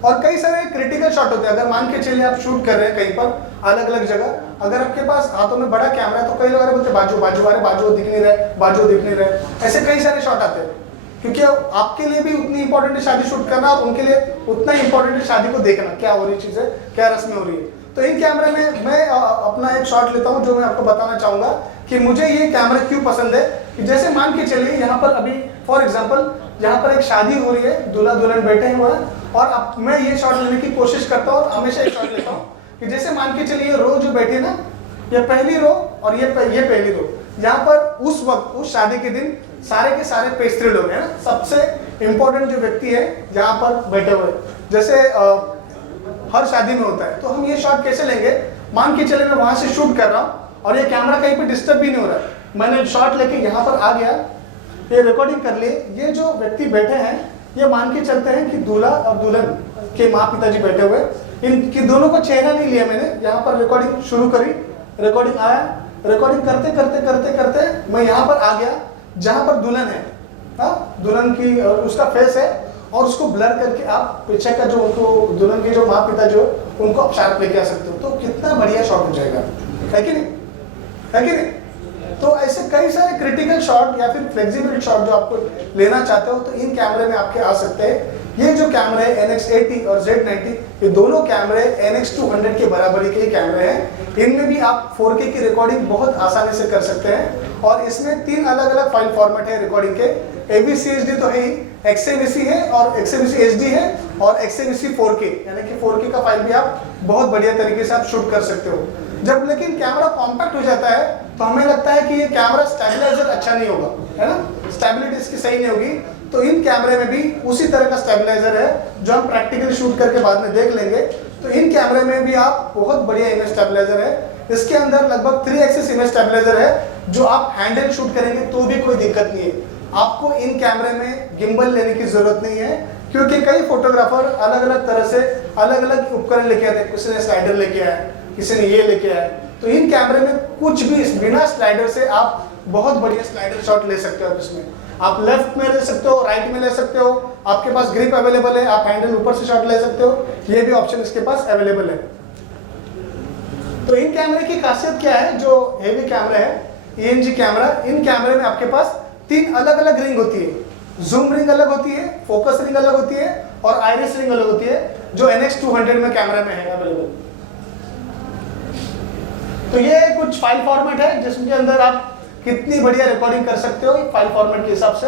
और कई सारे क्रिटिकल शॉट होते हैं। अगर मान के चलिए आप शूट कर रहे हैं कहीं पर अलग अलग जगह, अगर आपके पास हाथों में बड़ा कैमरा है, तो कई लोग बोलते हैं बाजू बाजू, अरे बाजू दिख नहीं रहे, बाजू दिख नहीं रहे, ऐसे कई सारे शॉट आते हैं। क्योंकि आपके लिए भी उतनी इंपॉर्टेंट है शादी शूट करना, और उनके लिए उतना इंपॉर्टेंट है शादी को देखना, क्या हो रही चीज है, क्या रस्में हो रही है। तो इन कैमरे में मैं अपना एक शॉट लेता हूँ जो मैं आपको बताना चाहूंगा कि मुझे ये कैमरा क्यों पसंद है। कि जैसे मान के चलिए यहाँ पर अभी फॉर एग्जांपल यहाँ पर एक शादी हो रही है, दूल्हा दुल्हन बैठे हुए हैं, और अब मैं ये शॉट लेने की कोशिश करता हूँ, और हमेशा एक शॉट लेता हूँ कि जैसे मान के चलिए रो जो बैठी है ना, ये पहली रो और ये पहली रो, यहाँ पर उस वक्त उस शादी के दिन सारे के सारे पेस्ट्री लोग हैं ना, सबसे इंपॉर्टेंट जो व्यक्ति है यहाँ पर बैठे हुए, जैसे हर शादी में होता है। तो हम ये शॉट कैसे लेंगे, मान के चले मैं वहां से शूट कर रहा हूँ और ये कैमरा कहीं पे डिस्टर्ब भी नहीं हो रहा है, मैंने शॉट लेके यहाँ पर आ गया, ये रिकॉर्डिंग कर लिए। ये जो व्यक्ति बैठे हैं ये मान के चलते हैं कि दूल्हा और दुल्हन के माँ पिताजी बैठे हुए, इनकी दोनों को चेहरा नहीं लिया मैंने, यहाँ पर रिकॉर्डिंग शुरू करी, रिकॉर्डिंग आया, रिकॉर्डिंग करते करते करते करते मैं यहाँ पर आ गया जहाँ पर दुल्हन है, दुल्हन की उसका फेस है, और उसको ब्लर करके आप पीछे का जो उनको दुल्हन के जो माँ पिता जो उनको आप शार्प लेके आ सकते हो। तो कितना बढ़िया शॉट हो जाएगा, है कि नहीं, है कि नहीं। तो ऐसे कई सारे क्रिटिकल शॉट या फिर फ्लेक्सिबल शॉट जो आपको लेना चाहते हो तो इन कैमरे में आपके आ सकते हैं। ये जो कैमरे है NX80 और Z90, ये दोनों कैमरे NX200 के बराबरी के कैमरे हैं। इनमें भी आप 4K की रिकॉर्डिंग बहुत आसानी से कर सकते हैं, और इसमें 3 अलग अलग फाइल फॉर्मेट है रिकॉर्डिंग के। AVCHD तो है ही, XAVC है और XAVC HD है और XAVC 4K, यानी कि 4K का फाइल भी आप बहुत बढ़िया तरीके से आप शूट कर सकते हो। जब लेकिन कैमरा कॉम्पैक्ट हो जाता है तो हमें लगता है कि ये कैमरा स्टेबलाइजर अच्छा नहीं होगा, है ना, स्टेबिलिटी इसकी सही नहीं होगी। तो इन कैमरे में भी उसी तरह का स्टेबलाइजर है जो हम प्रैक्टिकली शूट करके बाद में देख लेंगे। तो इन कैमरे में भी आप बहुत बढ़िया इमेज स्टेबलाइजर है। इसके अंदर लगभग 3 एक्सिस इमेज स्टेबलाइजर है जो आप हैंडल शूट करेंगे तो भी कोई दिक्कत नहीं है। आपको इन कैमरे में गिम्बल लेने की जरूरत नहीं है, क्योंकि कई फोटोग्राफर अलग अलग तरह से अलग अलग उपकरण लेके आते हैं। किसी ने स्लाइडर लेके आया, किसी ने ये लेके आया। तो इन कैमरे में कुछ भी बिना स्लाइडर से आप बहुत बढ़िया स्लाइडर शॉट ले सकते हो। इसमें आप लेफ्ट में ले सकते हो, राइट में ले सकते हो, आपके पास ग्रिप अवेलेबल है, आप हैंडल ऊपर से शॉट ले सकते हो, ये भी ऑप्शन इसके पास अवेलेबल है। तो इन कैमरे की खासियत क्या है, जो हेवी कैमरा है ENG कैमरा, इन कैमरे में आपके पास 3 अलग अलग रिंग होती है। जूम रिंग अलग होती है, फोकस रिंग अलग होती है और आइरिस रिंग अलग होती है, जो NX200 में कैमरा में है अवेलेबल। तो ये कुछ फाइल फॉर्मेट है जिसके अंदर आप कितनी बढ़िया रिकॉर्डिंग कर सकते हो फाइल फॉर्मेट के हिसाब से।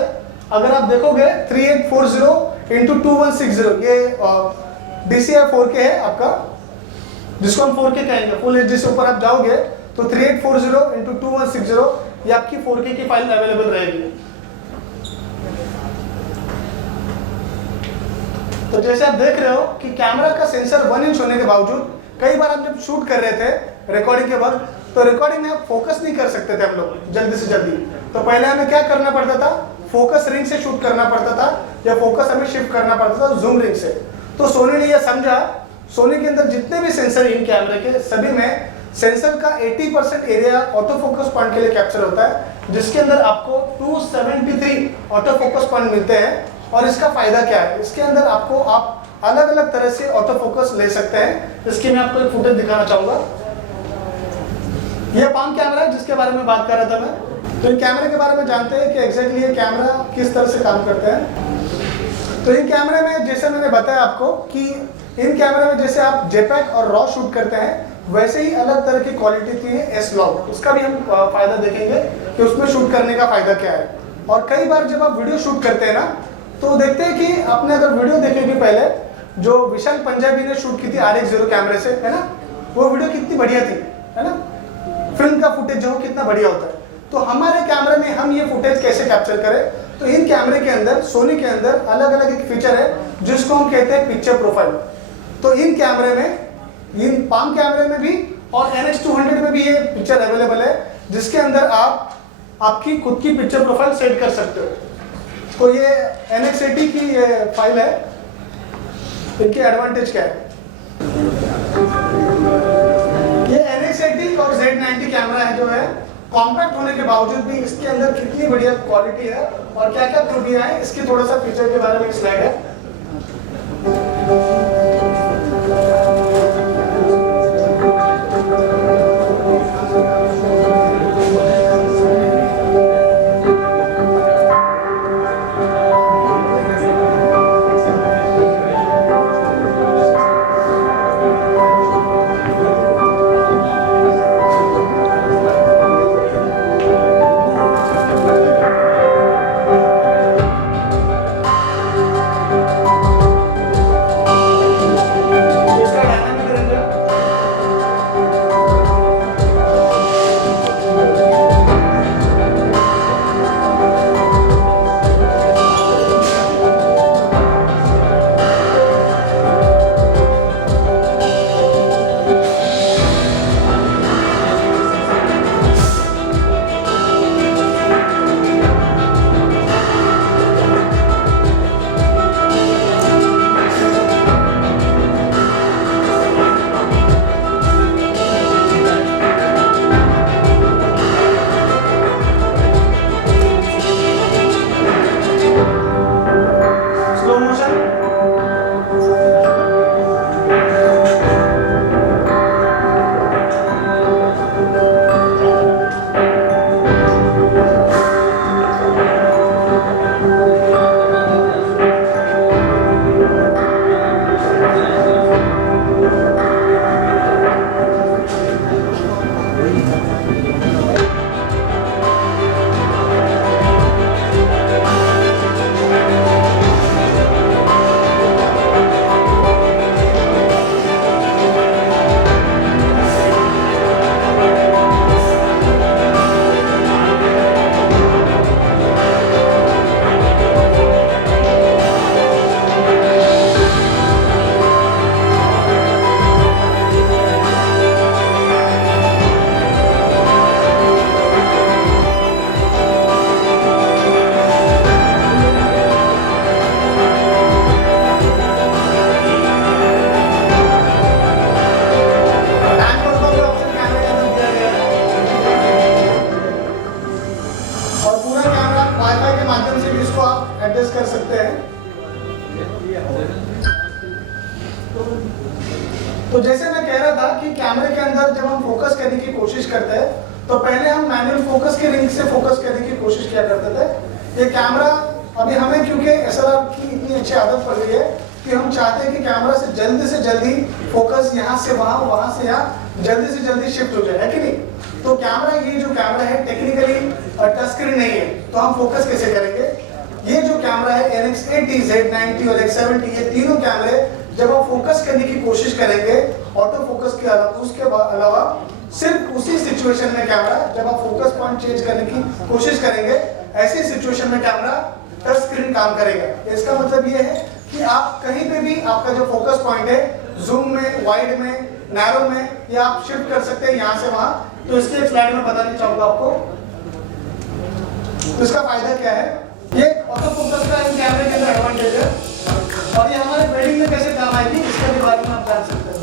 अगर आप देखोगे 3840 x 2160, ये DCI 4K है आपका, जिसको हम 4K कहेंगे। फुल HD से ऊपर आप जाओगे तो 3840 x 2160 ये आपकी 4K की फाइल अवेलेबल रहेगी। तो जैसे आप देख रहे हो कि कैमरा का सेंसर 1 इंच होने के बावजूद कई बार हम जब शूट कर रहे थे रिकॉर्डिंग के वक्त, तो रिकॉर्डिंग में फोकस नहीं कर सकते थे हम लोग जल्दी से जल्दी। तो पहले हमें क्या करना पड़ता था, फोकस रिंग से शूट करना पड़ता था या फोकस हमें शिफ्ट करना पड़ता था जूम रिंग से। तो सोनी ने यह समझा, सोनी के अंदर जितने भी सेंसर इन कैमरे के सभी में सेंसर का 80% एरिया ऑटो फोकस पॉइंट के लिए कैप्चर होता है, जिसके अंदर आपको 273 ऑटो फोकस पॉइंट मिलते हैं। और इसका फायदा क्या है, इसके अंदर आपको आप अलग अलग तरह से ऑटो फोकस ले सकते हैं। इसकी मैं आपको एक फुटेज दिखाना चाहूंगा। यह पाम कैमरा है जिसके बारे में बात कर रहा था मैं। तो इन कैमरे के बारे में जानते हैं कि एग्जैक्टली ये कैमरा किस तरह से काम करते हैं। तो इन कैमरे में जैसे मैंने बताया आपको कि इन कैमरे में जैसे आप JPEG और रॉ शूट करते हैं, वैसे ही अलग तरह की क्वालिटी थी है S-Log। उसका भी हम फायदा देखेंगे कि उसमें शूट करने का फायदा क्या है। और कई बार जब आप वीडियो शूट करते हैं ना, तो देखते हैं कि आपने अगर वीडियो देखी पहले जो विशाल पंजाबी ने शूट की थी RX0 कैमरे से, है ना, वो वीडियो कितनी बढ़िया थी, है ना, फिल्म का फुटेज जो कितना बढ़िया होता है। तो हमारे कैमरे में हम ये फुटेज कैसे कैप्चर करें, तो इन कैमरे के अंदर, सोनी के अंदर अलग अलग एक फीचर है जिसको हम कहते हैं पिक्चर प्रोफाइल। तो इन कैमरे में, इन पाम कैमरे में भी और NX200 में भी ये पिक्चर अवेलेबल है, जिसके अंदर आप आपकी खुद की पिक्चर प्रोफाइल सेट कर सकते हो। तो ये NX80 की ये फाइल है। इनके एडवांटेज क्या है, ये NX80 और Z90 कैमरा है जो है, कॉम्पैक्ट होने के बावजूद भी इसके अंदर कितनी बढ़िया क्वालिटी है और क्या क्या खूबियां हैं, इसकी थोड़ा सा फीचर के बारे में स्लाइड है। कर सकते हैं। तो जैसे मैं कह रहा था कि कैमरे के अंदर जब हम फोकस करने की कोशिश करते हैं तो पहले हम मैनुअल फोकस के रिंग से फोकस करने की कोशिश किया करते थे। ये कैमरा अभी हमें क्योंकि एसएलआर की इतनी अच्छी आदत पड़ गई है कि हम चाहते हैं कि कैमरा से जल्दी फोकस यहाँ से वहाँ, वहाँ से यहाँ जल्दी शिफ्ट हो जाए, है कि नहीं? तो कैमरा, ये जो कैमरा है टेक्निकली टच स्क्रीन नहीं है, तो हम फोकस कैसे करेंगे? ये जो कैमरा है NX80, Z90 और X70, ये तीनों कैमरे जब आप फोकस करने की कोशिश करेंगे ऑटो फोकस के अलावा, उसके अलावा सिर्फ उसी सिचुएशन में कैमरा, जब आप फोकस पॉइंट चेंज करने की कोशिश करेंगे, ऐसी सिचुएशन में कैमरा टच स्क्रीन काम करेगा। इसका मतलब ये है कि आप कहीं पे भी आपका जो फोकस पॉइंट है, जूम में, वाइड में, नैरो में, ये आप शिफ्ट कर सकते हैं यहाँ से वहाँ। तो इसके एक स्लाइड में बताना चाहूँगा आपको। तो इसका फायदा क्या है? ये ऑटो फोकस का इन कैमरे के अंदर एडवांटेज है और ये हमारे वेडिंग में कैसे काम आएगी इसके भी बारे में आप जान सकते हैं।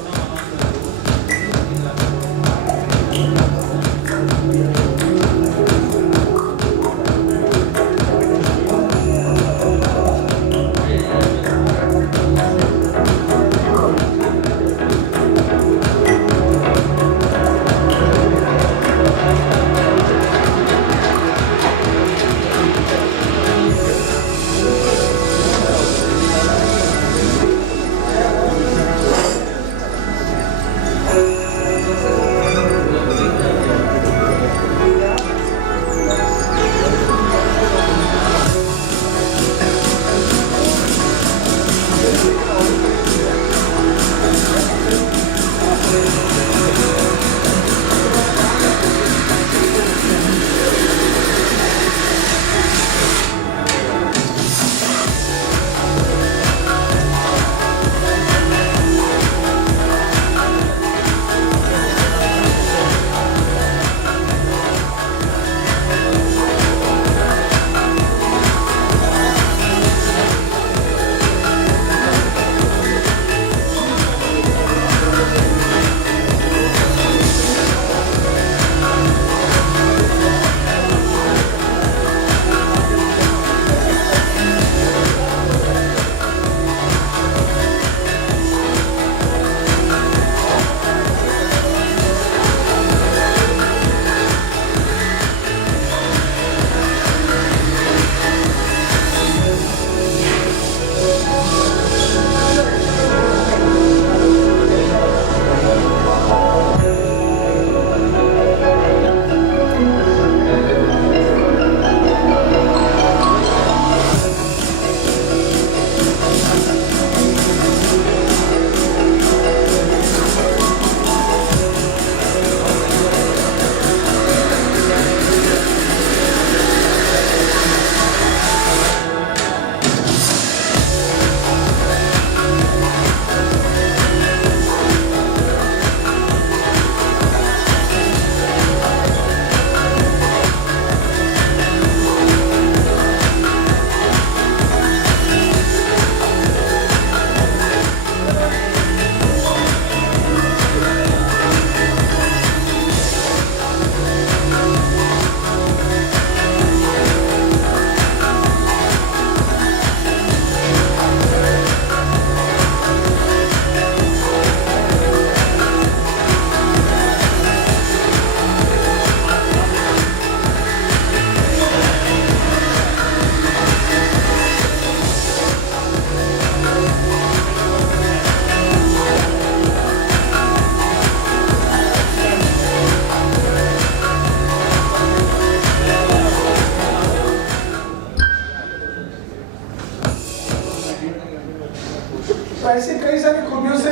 ऐसी कई सारी खूबियों से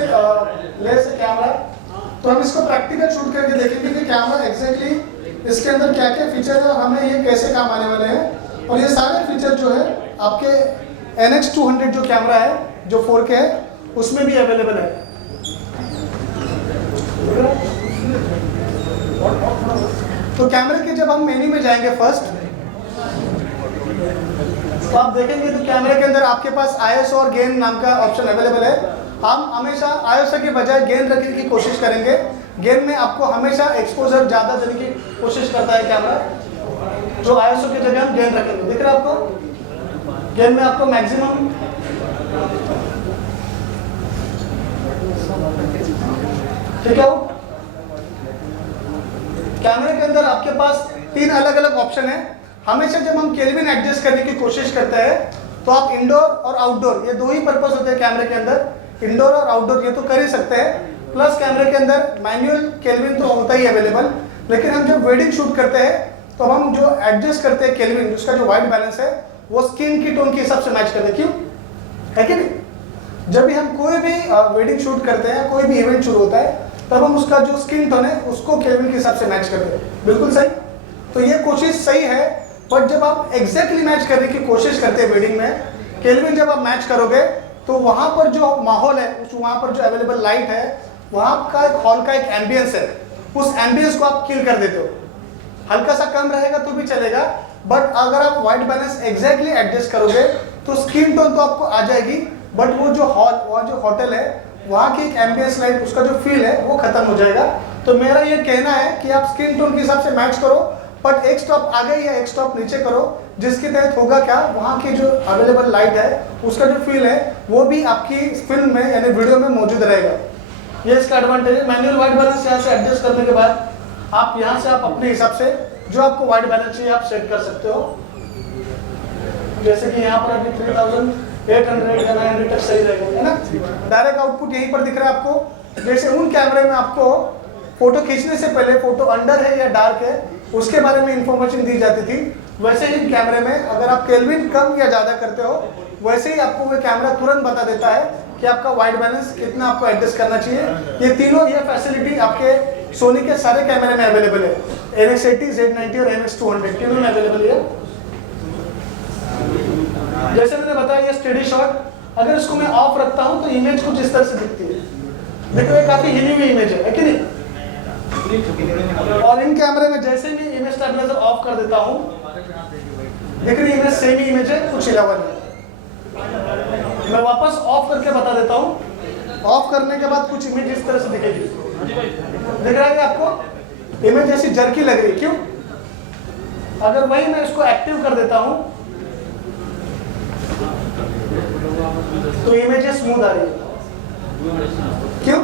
लेस है कैमरा। तो हम इसको प्रैक्टिकल शूट करके देखेंगे कि कैमरा एग्जैक्टली इसके अंदर क्या क्या फीचर है और हमें ये कैसे काम आने वाले हैं। और ये सारे फीचर जो है आपके NX200 जो कैमरा है, जो 4K है, उसमें भी अवेलेबल है। तो कैमरे के जब हम मेन्यू में जाएंगे फर्स्ट, तो आप देखेंगे तो कैमरे के अंदर आपके पास ISO और गेन नाम का ऑप्शन अवेलेबल है। हम हमेशा ISO के बजाय गेन रखने की कोशिश करेंगे। गेन में आपको हमेशा एक्सपोजर ज़्यादा देने की कोशिश करता है कैमरा, जो ISO की जगह हम गेन रखेंगे। दिख रहा है आपको? गेन में आपको मैक्सिमम ठीक है। वो कैमरे के अंदर आपके पास 3 अलग अलग ऑप्शन है। हमेशा जब हम केल्विन एडजस्ट करने की कोशिश करते हैं तो आप इंडोर और आउटडोर, ये 2 ही पर्पस होते हैं कैमरे के अंदर, इंडोर और आउटडोर ये तो कर ही सकते हैं। प्लस कैमरे के अंदर मैनुअल केल्विन तो होता ही अवेलेबल, लेकिन हम जब वेडिंग शूट करते हैं तो हम जो एडजस्ट करते हैं केल्विन, उसका जो वाइट बैलेंस है वो स्किन की टोन के हिसाब से मैच करते हैं। क्यों है कि नहीं? जब भी हम कोई भी वेडिंग शूट करते हैं, कोई भी इवेंट शुरू होता है, तब हम उसका जो स्किन टोन है उसको केल्विन के हिसाब से मैच करते हैं। बिल्कुल सही। तो ये कोशिश सही है, बट जब आप एग्जैक्टली मैच करने की कोशिश करते हैं वेडिंग में, केल्विन जब आप मैच करोगे तो वहाँ पर जो माहौल है, वहाँ पर जो अवेलेबल लाइट है, वहाँ का एक हॉल का एक एम्बियंस है, उस एम्बियंस को आप किल कर देते हो। हल्का सा कम रहेगा तो भी चलेगा, बट अगर आप वाइट बैलेंस एग्जैक्टली एडजस्ट करोगे तो स्किन टोन तो आपको आ जाएगी, बट वो जो हॉल, वहाँ जो होटल है, वहाँ की एक एम्बियंस लाइट, उसका जो फील है वो खत्म हो जाएगा। तो मेरा ये कहना है कि आप स्किन टोन के हिसाब से मैच करो, बट एक स्टॉप आगे या एक स्टॉप नीचे करो, जिसके तहत होगा क्या, वहाँ की जो अवेलेबल लाइट है, उसका जो फील है वो भी आपकी फिल्म में यानी वीडियो में मौजूद रहेगा। ये इसका एडवांटेज है। मैनुअल वाइट बैलेंस यहाँ से एडजस्ट करने के बाद आप यहाँ से आप अपने हिसाब से जो आपको वाइट बैलेंस चाहिए आप सेट कर सकते हो। जैसे कि यहाँ पर अभी 3800 या 900 तक सही रहेगा, है ना। डायरेक्ट आउटपुट यहीं पर दिख रहा है आपको। जैसे उन कैमरे में आपको फोटो खींचने से पहले फोटो अंडर है या डार्क है उसके बारे में इंफॉर्मेशन दी जाती थी, वैसे ही कैमरे में अगर आप केल्विन कम या ज़्यादा करते हो, वैसे ही आपको वो कैमरा तुरंत बता देता है कि आपका वाइट बैलेंस कितना आपको एडजस्ट करना चाहिए। ये तीनों ये फैसिलिटी आपके सोनी के सारे कैमरे में अवेलेबल है। NX80, Z90 और MX200 तीनों में अवेलेबल है। जैसे मैंने बताया ये स्टेडी शॉट, अगर इसको मैं ऑफ रखता हूँ तो इमेज कुछ इस तरह से दिखती है। देखो ये काफी हिली हुई इमेज है कि नहीं। और इन कैमरे में जैसे मैं इमेज स्टेबलाइजर ऑफ कर देता हूँ, देख रही इमेज सेम ही इमेज है, कुछ हिला हुआ नहीं। मैं वापस ऑफ करके बता देता हूँ। ऑफ करने के बाद कुछ इमेज इस तरह से दिखेगी। दिख रहा है आपको इमेज ऐसी जर्की लग रही है, क्यों? अगर वही मैं इसको एक्टिव कर देता हूँ तो इमेज स्मूथ आ रही है, क्यों?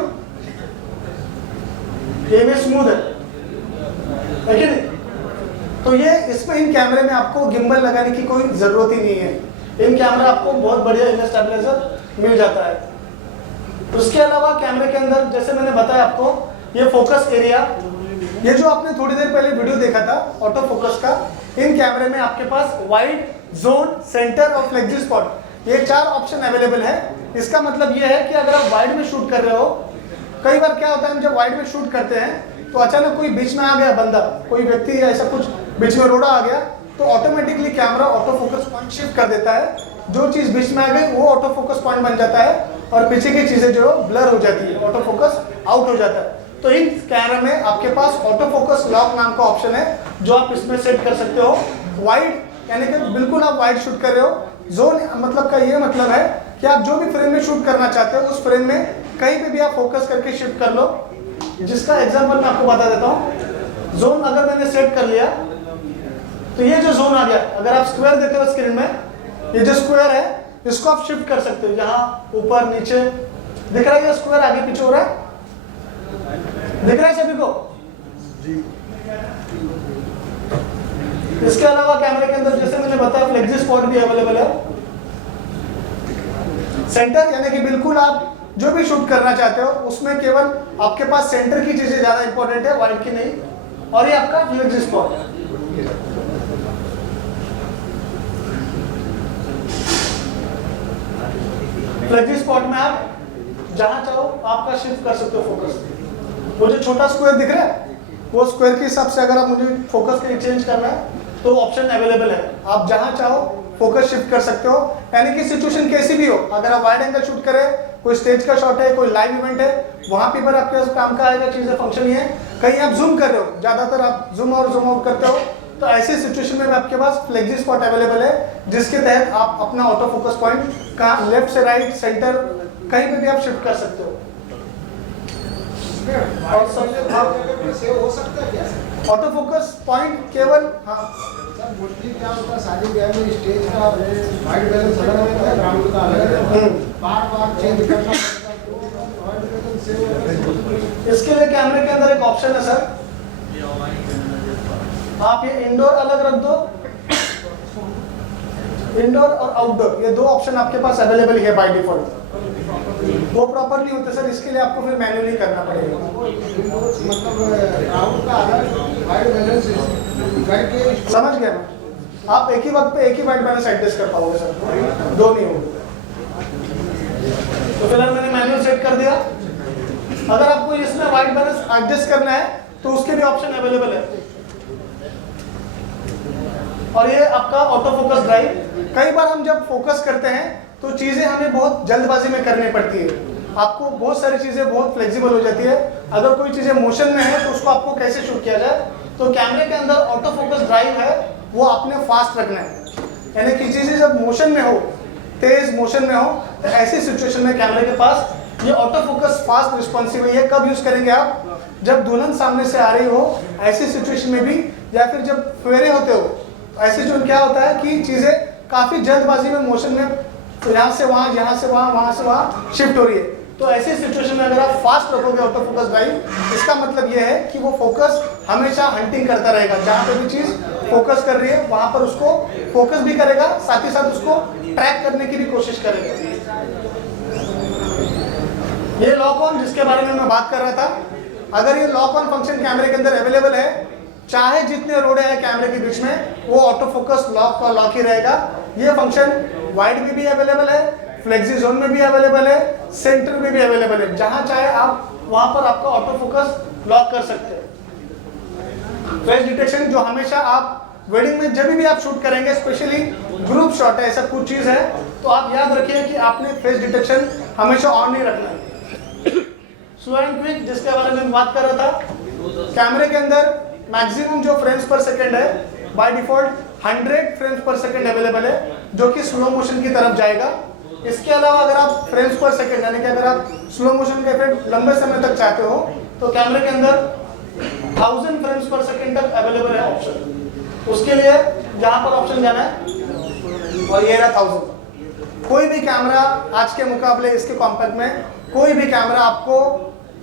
इमेज स्मूथ है कि नहीं? तो ये इसमें इन कैमरे में आपको गिम्बल लगाने की कोई जरूरत ही नहीं है। इन कैमरा आपको बहुत बढ़िया इमेज स्टेबलाइजर मिल जाता है। उसके अलावा कैमरे के अंदर जैसे मैंने बताया आपको, ये फोकस एरिया, ये जो आपने थोड़ी देर पहले वीडियो देखा था ऑटो फोकस का, इन कैमरे में आपके पास वाइड, जोन, सेंटर और फ्लेक्सी स्पॉट, ये 4 ऑप्शन अवेलेबल है। इसका मतलब ये है कि अगर आप वाइड में शूट कर रहे हो, कई बार क्या होता है हम जब वाइड में शूट करते हैं तो अचानक कोई बीच में आ गया बंदा, कोई व्यक्ति या ऐसा कुछ बीच में रोड़ा आ गया, तो automatically camera auto focus point shift कर देता है। जो चीज़ बीच में आ गई वो ऑटो फोकस पॉइंट बन जाता है और पीछे की चीज़ें जो ब्लर हो जाती है, ऑटो फोकस आउट हो जाता है। तो इन कैमरा में आपके पास ऑटो फोकस लॉक नाम का ऑप्शन है जो आप इसमें सेट कर सकते हो। वाइड यानी कि बिल्कुल आप वाइड शूट कर रहे हो। जोन मतलब का ये मतलब है कि आप जो भी फ्रेम में शूट करना चाहते हो उस फ्रेम में कहीं पे भी आप फोकस करके शिफ्ट कर लो। जिसका एग्जांपल मैं आपको बता देता हूँ। जोन अगर मैंने सेट कर लिया तो ये जो जोन आ गया, अगर आप स्क्वायर देते हो स्क्रीन में, ये जो स्क्वायर है इसको आप शिफ्ट कर सकते हो, यहाँ ऊपर नीचे दिख रहा है। ये स्क्वायर आगे पीछे हो रहा है, दिख रहा है सभी को जी। इसके अलावा कैमरे के अंदर जैसे मैंने बताया फ्लेक्सी स्पॉट भी अवेलेबल है। सेंटर यानी कि बिल्कुल आप जो भी शूट करना चाहते हो उसमें केवल आपके पास सेंटर की चीजें ज्यादा इंपॉर्टेंट है, वाइड की नहीं। और ये आपका फ्लेक्सी स्पॉट है। फ्लेक्सी स्पॉट में आप जहां चाहो आपका शिफ्ट कर सकते हो फोकस। वो जो छोटा स्क्वायर दिख रहा है वो स्क्वायर के हिसाब से अगर आप मुझे फोकस के लिए चेंज करना है तो ऑप्शन अवेलेबल है। आप जहां चाहो फोकस शिफ्ट कर सकते हो। यानी कि सिचुएशन कैसी भी हो, अगर आप वाइड एंगल शूट करें, कोई स्टेज का शॉट है, कोई लाइव इवेंट है, वहां पे पर आपके काम का आएगा चीजें फंक्शन ये है। कहीं आप जूम कर रहे हो, ज्यादातर आप जूम और जूम आउट करते हो, तो ऐसे सिचुएशन में आपके पास फ्लेक्सी स्पॉट अवेलेबल है जिसके तहत आप अपना ऑटो फोकस पॉइंट का लेफ्ट से राइट, सेंटर कहीं पे भी आप शिफ्ट कर सकते हो। और सब हो सकता है क्या? ऑटो फोकस पॉइंट केवल, हाँ सर मोस्टली क्या होता है शादी ब्याह में स्टेज का वाइट बैलेंस अलग रहता है, ग्राउंड का अलग रहता है, बार बार चेंज करना पड़ता है, तो वाइट बैलेंस सेव। इसके लिए कैमरे के अंदर एक ऑप्शन है सर, आप ये इंडोर अलग रख दो, इंडोर और आउटडोर ये दो ऑप्शन आपके पास अवेलेबल है बाय डिफॉल्ट। वो प्रॉपरली होते सर, इसके लिए आपको फिर मैन्युअली करना पड़ेगा। मतलब ग्राउंड का अलग वाइट बैलेंस करके समझ गया मैं, आप एक ही वक्त पे एक ही वाइट बैलेंस एडजस्ट कर पाओगे सर, दो नहीं होंगे। तो फिलहाल मैंने मैनुअल सेट कर दिया। अगर आपको इसमें वाइट बैलेंस एडजस्ट करना है तो उसके भी ऑप्शन अवेलेबल है। और ये आपका ऑटो फोकस ड्राइव, कई बार हम जब फोकस करते हैं तो चीजें हमें बहुत जल्दबाजी में करनी पड़ती है, आपको बहुत सारी चीजें बहुत फ्लेक्सिबल हो जाती है। अगर कोई चीजें मोशन में है तो उसको आपको कैसे शूट किया जाए, तो कैमरे के अंदर ऑटो फोकस ड्राइव है, वो आपने फास्ट रखना है, यानी कि चीजें जब मोशन में हो, तेज मोशन में हो, तो ऐसी सिचुएशन में कैमरे के पास ये ऑटो फोकस फास्ट रिस्पॉन्सिव है। ये कब यूज करेंगे आप, जब दुल्हन सामने से आ रही हो ऐसी सिचुएशन में भी, या फिर जब फेरे होते हो ऐसे जो क्या होता है कि चीजें काफी जल्दबाजी में मोशन में यहाँ से वहाँ, यहाँ से वहाँ, वहाँ से वहाँ शिफ्ट हो रही है, तो ऐसी सिचुएशन में अगर आप फास्ट रखोगे ऑटो फोकस ड्राइव, इसका मतलब ये है कि वो फोकस हमेशा हंटिंग करता रहेगा, जहाँ पे भी चीज फोकस कर रही है वहां पर उसको फोकस भी करेगा, साथ ही साथ उसको ट्रैक करने की भी कोशिश करेगा। ये लॉक ऑन जिसके बारे में मैं बात कर रहा था, अगर ये लॉक ऑन फंक्शन कैमरे के अंदर अवेलेबल है, चाहे जितने रोडे हैं कैमरे के बीच में, वो ऑटो फोकस लॉक का लॉक ही रहेगा। ये फंक्शन वाइड में भी अवेलेबल है, फ्लेक्सी जोन में भी अवेलेबल है, सेंटर में भी अवेलेबल है, जहां चाहे आप वहां पर आपका ऑटो फोकस लॉक कर सकते हैं। फेस डिटेक्शन जो हमेशा आप वेडिंग में जब भी आप शूट करेंगे, स्पेशली ग्रुप शॉट है, ऐसा कुछ चीज है, तो आप याद रखिए कि आपने फेस डिटेक्शन हमेशा ऑन नहीं रखना है। स्लो एंड क्विक जिसके बारे में बात कर रहा था, कैमरे के अंदर मैक्सिमम जो फ्रेम्स पर सेकंड है बाय डिफॉल्ट 100 फ्रेम्स पर सेकंड अवेलेबल है, जो कि स्लो मोशन की तरफ जाएगा। इसके अलावा अगर आप फ्रेम्स पर सेकंड, यानी कि अगर आप स्लो मोशन का इफेक्ट लंबे समय तक चाहते हो, तो कैमरे के अंदर 1000 फ्रेम्स पर सेकंड तक अवेलेबल है ऑप्शन। उसके लिए जहां पर ऑप्शन जाना है, और ये रहा 1000। कोई भी कैमरा आज के मुकाबले इसके कॉम्पैक्ट में कोई भी कैमरा आपको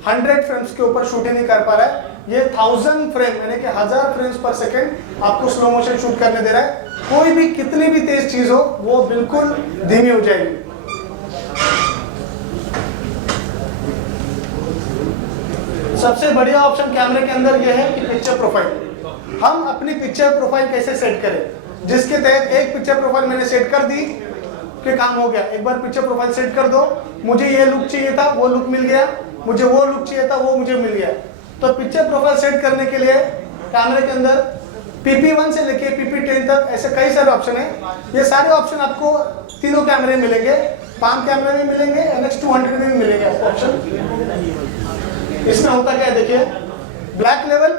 100 फ्रेम्स के ऊपर शूट नहीं कर पा रहा है। ये 1000 फ्रेम यानी कि 1000 फ्रेम्स पर सेकंड आपको स्लो मोशन शूट करने दे रहा है। कोई भी कितनी भी तेज चीज हो वो बिल्कुल धीमी हो जाएगी। सबसे बढ़िया ऑप्शन कैमरे के अंदर यह है कि पिक्चर प्रोफाइल। हम अपनी पिक्चर प्रोफाइल कैसे सेट करें, जिसके तहत एक पिक्चर प्रोफाइल मैंने सेट कर दी कि काम हो गया। एक बार पिक्चर प्रोफाइल सेट कर दो, मुझे ये लुक चाहिए था वो लुक मिल गया, मुझे वो लुक चाहिए था वो मुझे मिल गया। तो पिक्चर प्रोफाइल सेट करने के लिए कैमरे के अंदर PP1 से लेके PP10 तक ऐसे कई सारे ऑप्शन हैं। ये सारे ऑप्शन आपको तीनों कैमरे में मिलेंगे, पाम कैमरे में मिलेंगे, NX200 में भी मिलेंगे आपको ऑप्शन। इसमें होता क्या है देखिए, ब्लैक लेवल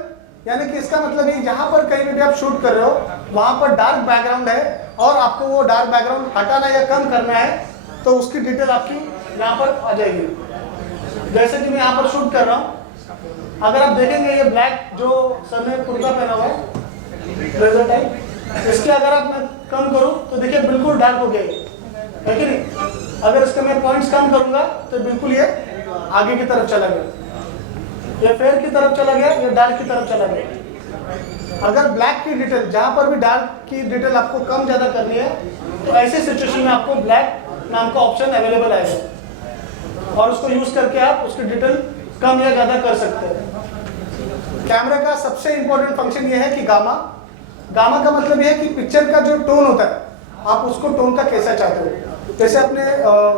यानी कि इसका मतलब ये जहां पर कहीं भी आप शूट कर रहे हो वहां पर डार्क बैकग्राउंड है और आपको वो डार्क बैकग्राउंड हटाना या कम करना है, तो उसकी डिटेल आपकी यहाँ पर आ जाएगी। जैसे कि मैं यहाँ पर शूट कर रहा हूँ, अगर आप देखेंगे ये ब्लैक जो सर ने कुर्ता पहना हुआ है ब्लेजर टाइप, इसके अगर आप मैं कम करूँ तो देखिए बिल्कुल डार्क हो गया है कि नहीं। अगर इसके मैं पॉइंट्स कम करूंगा तो बिल्कुल ये आगे की तरफ चला गया, ये फेयर की तरफ चला गया, ये डार्क की तरफ चला गया। अगर ब्लैक की डिटेल, जहां पर भी डार्क की डिटेल आपको कम ज्यादा करनी है, तो ऐसे सिचुएशन में आपको ब्लैक नाम का ऑप्शन अवेलेबल आएगा और उसको यूज करके आप उसकी डिटेल कम या ज्यादा कर सकते हैं। कैमरे का सबसे इंपॉर्टेंट फंक्शन ये है कि गामा का मतलब ये है कि पिक्चर का जो टोन होता है, आप उसको टोन का कैसा चाहते हो। जैसे अपने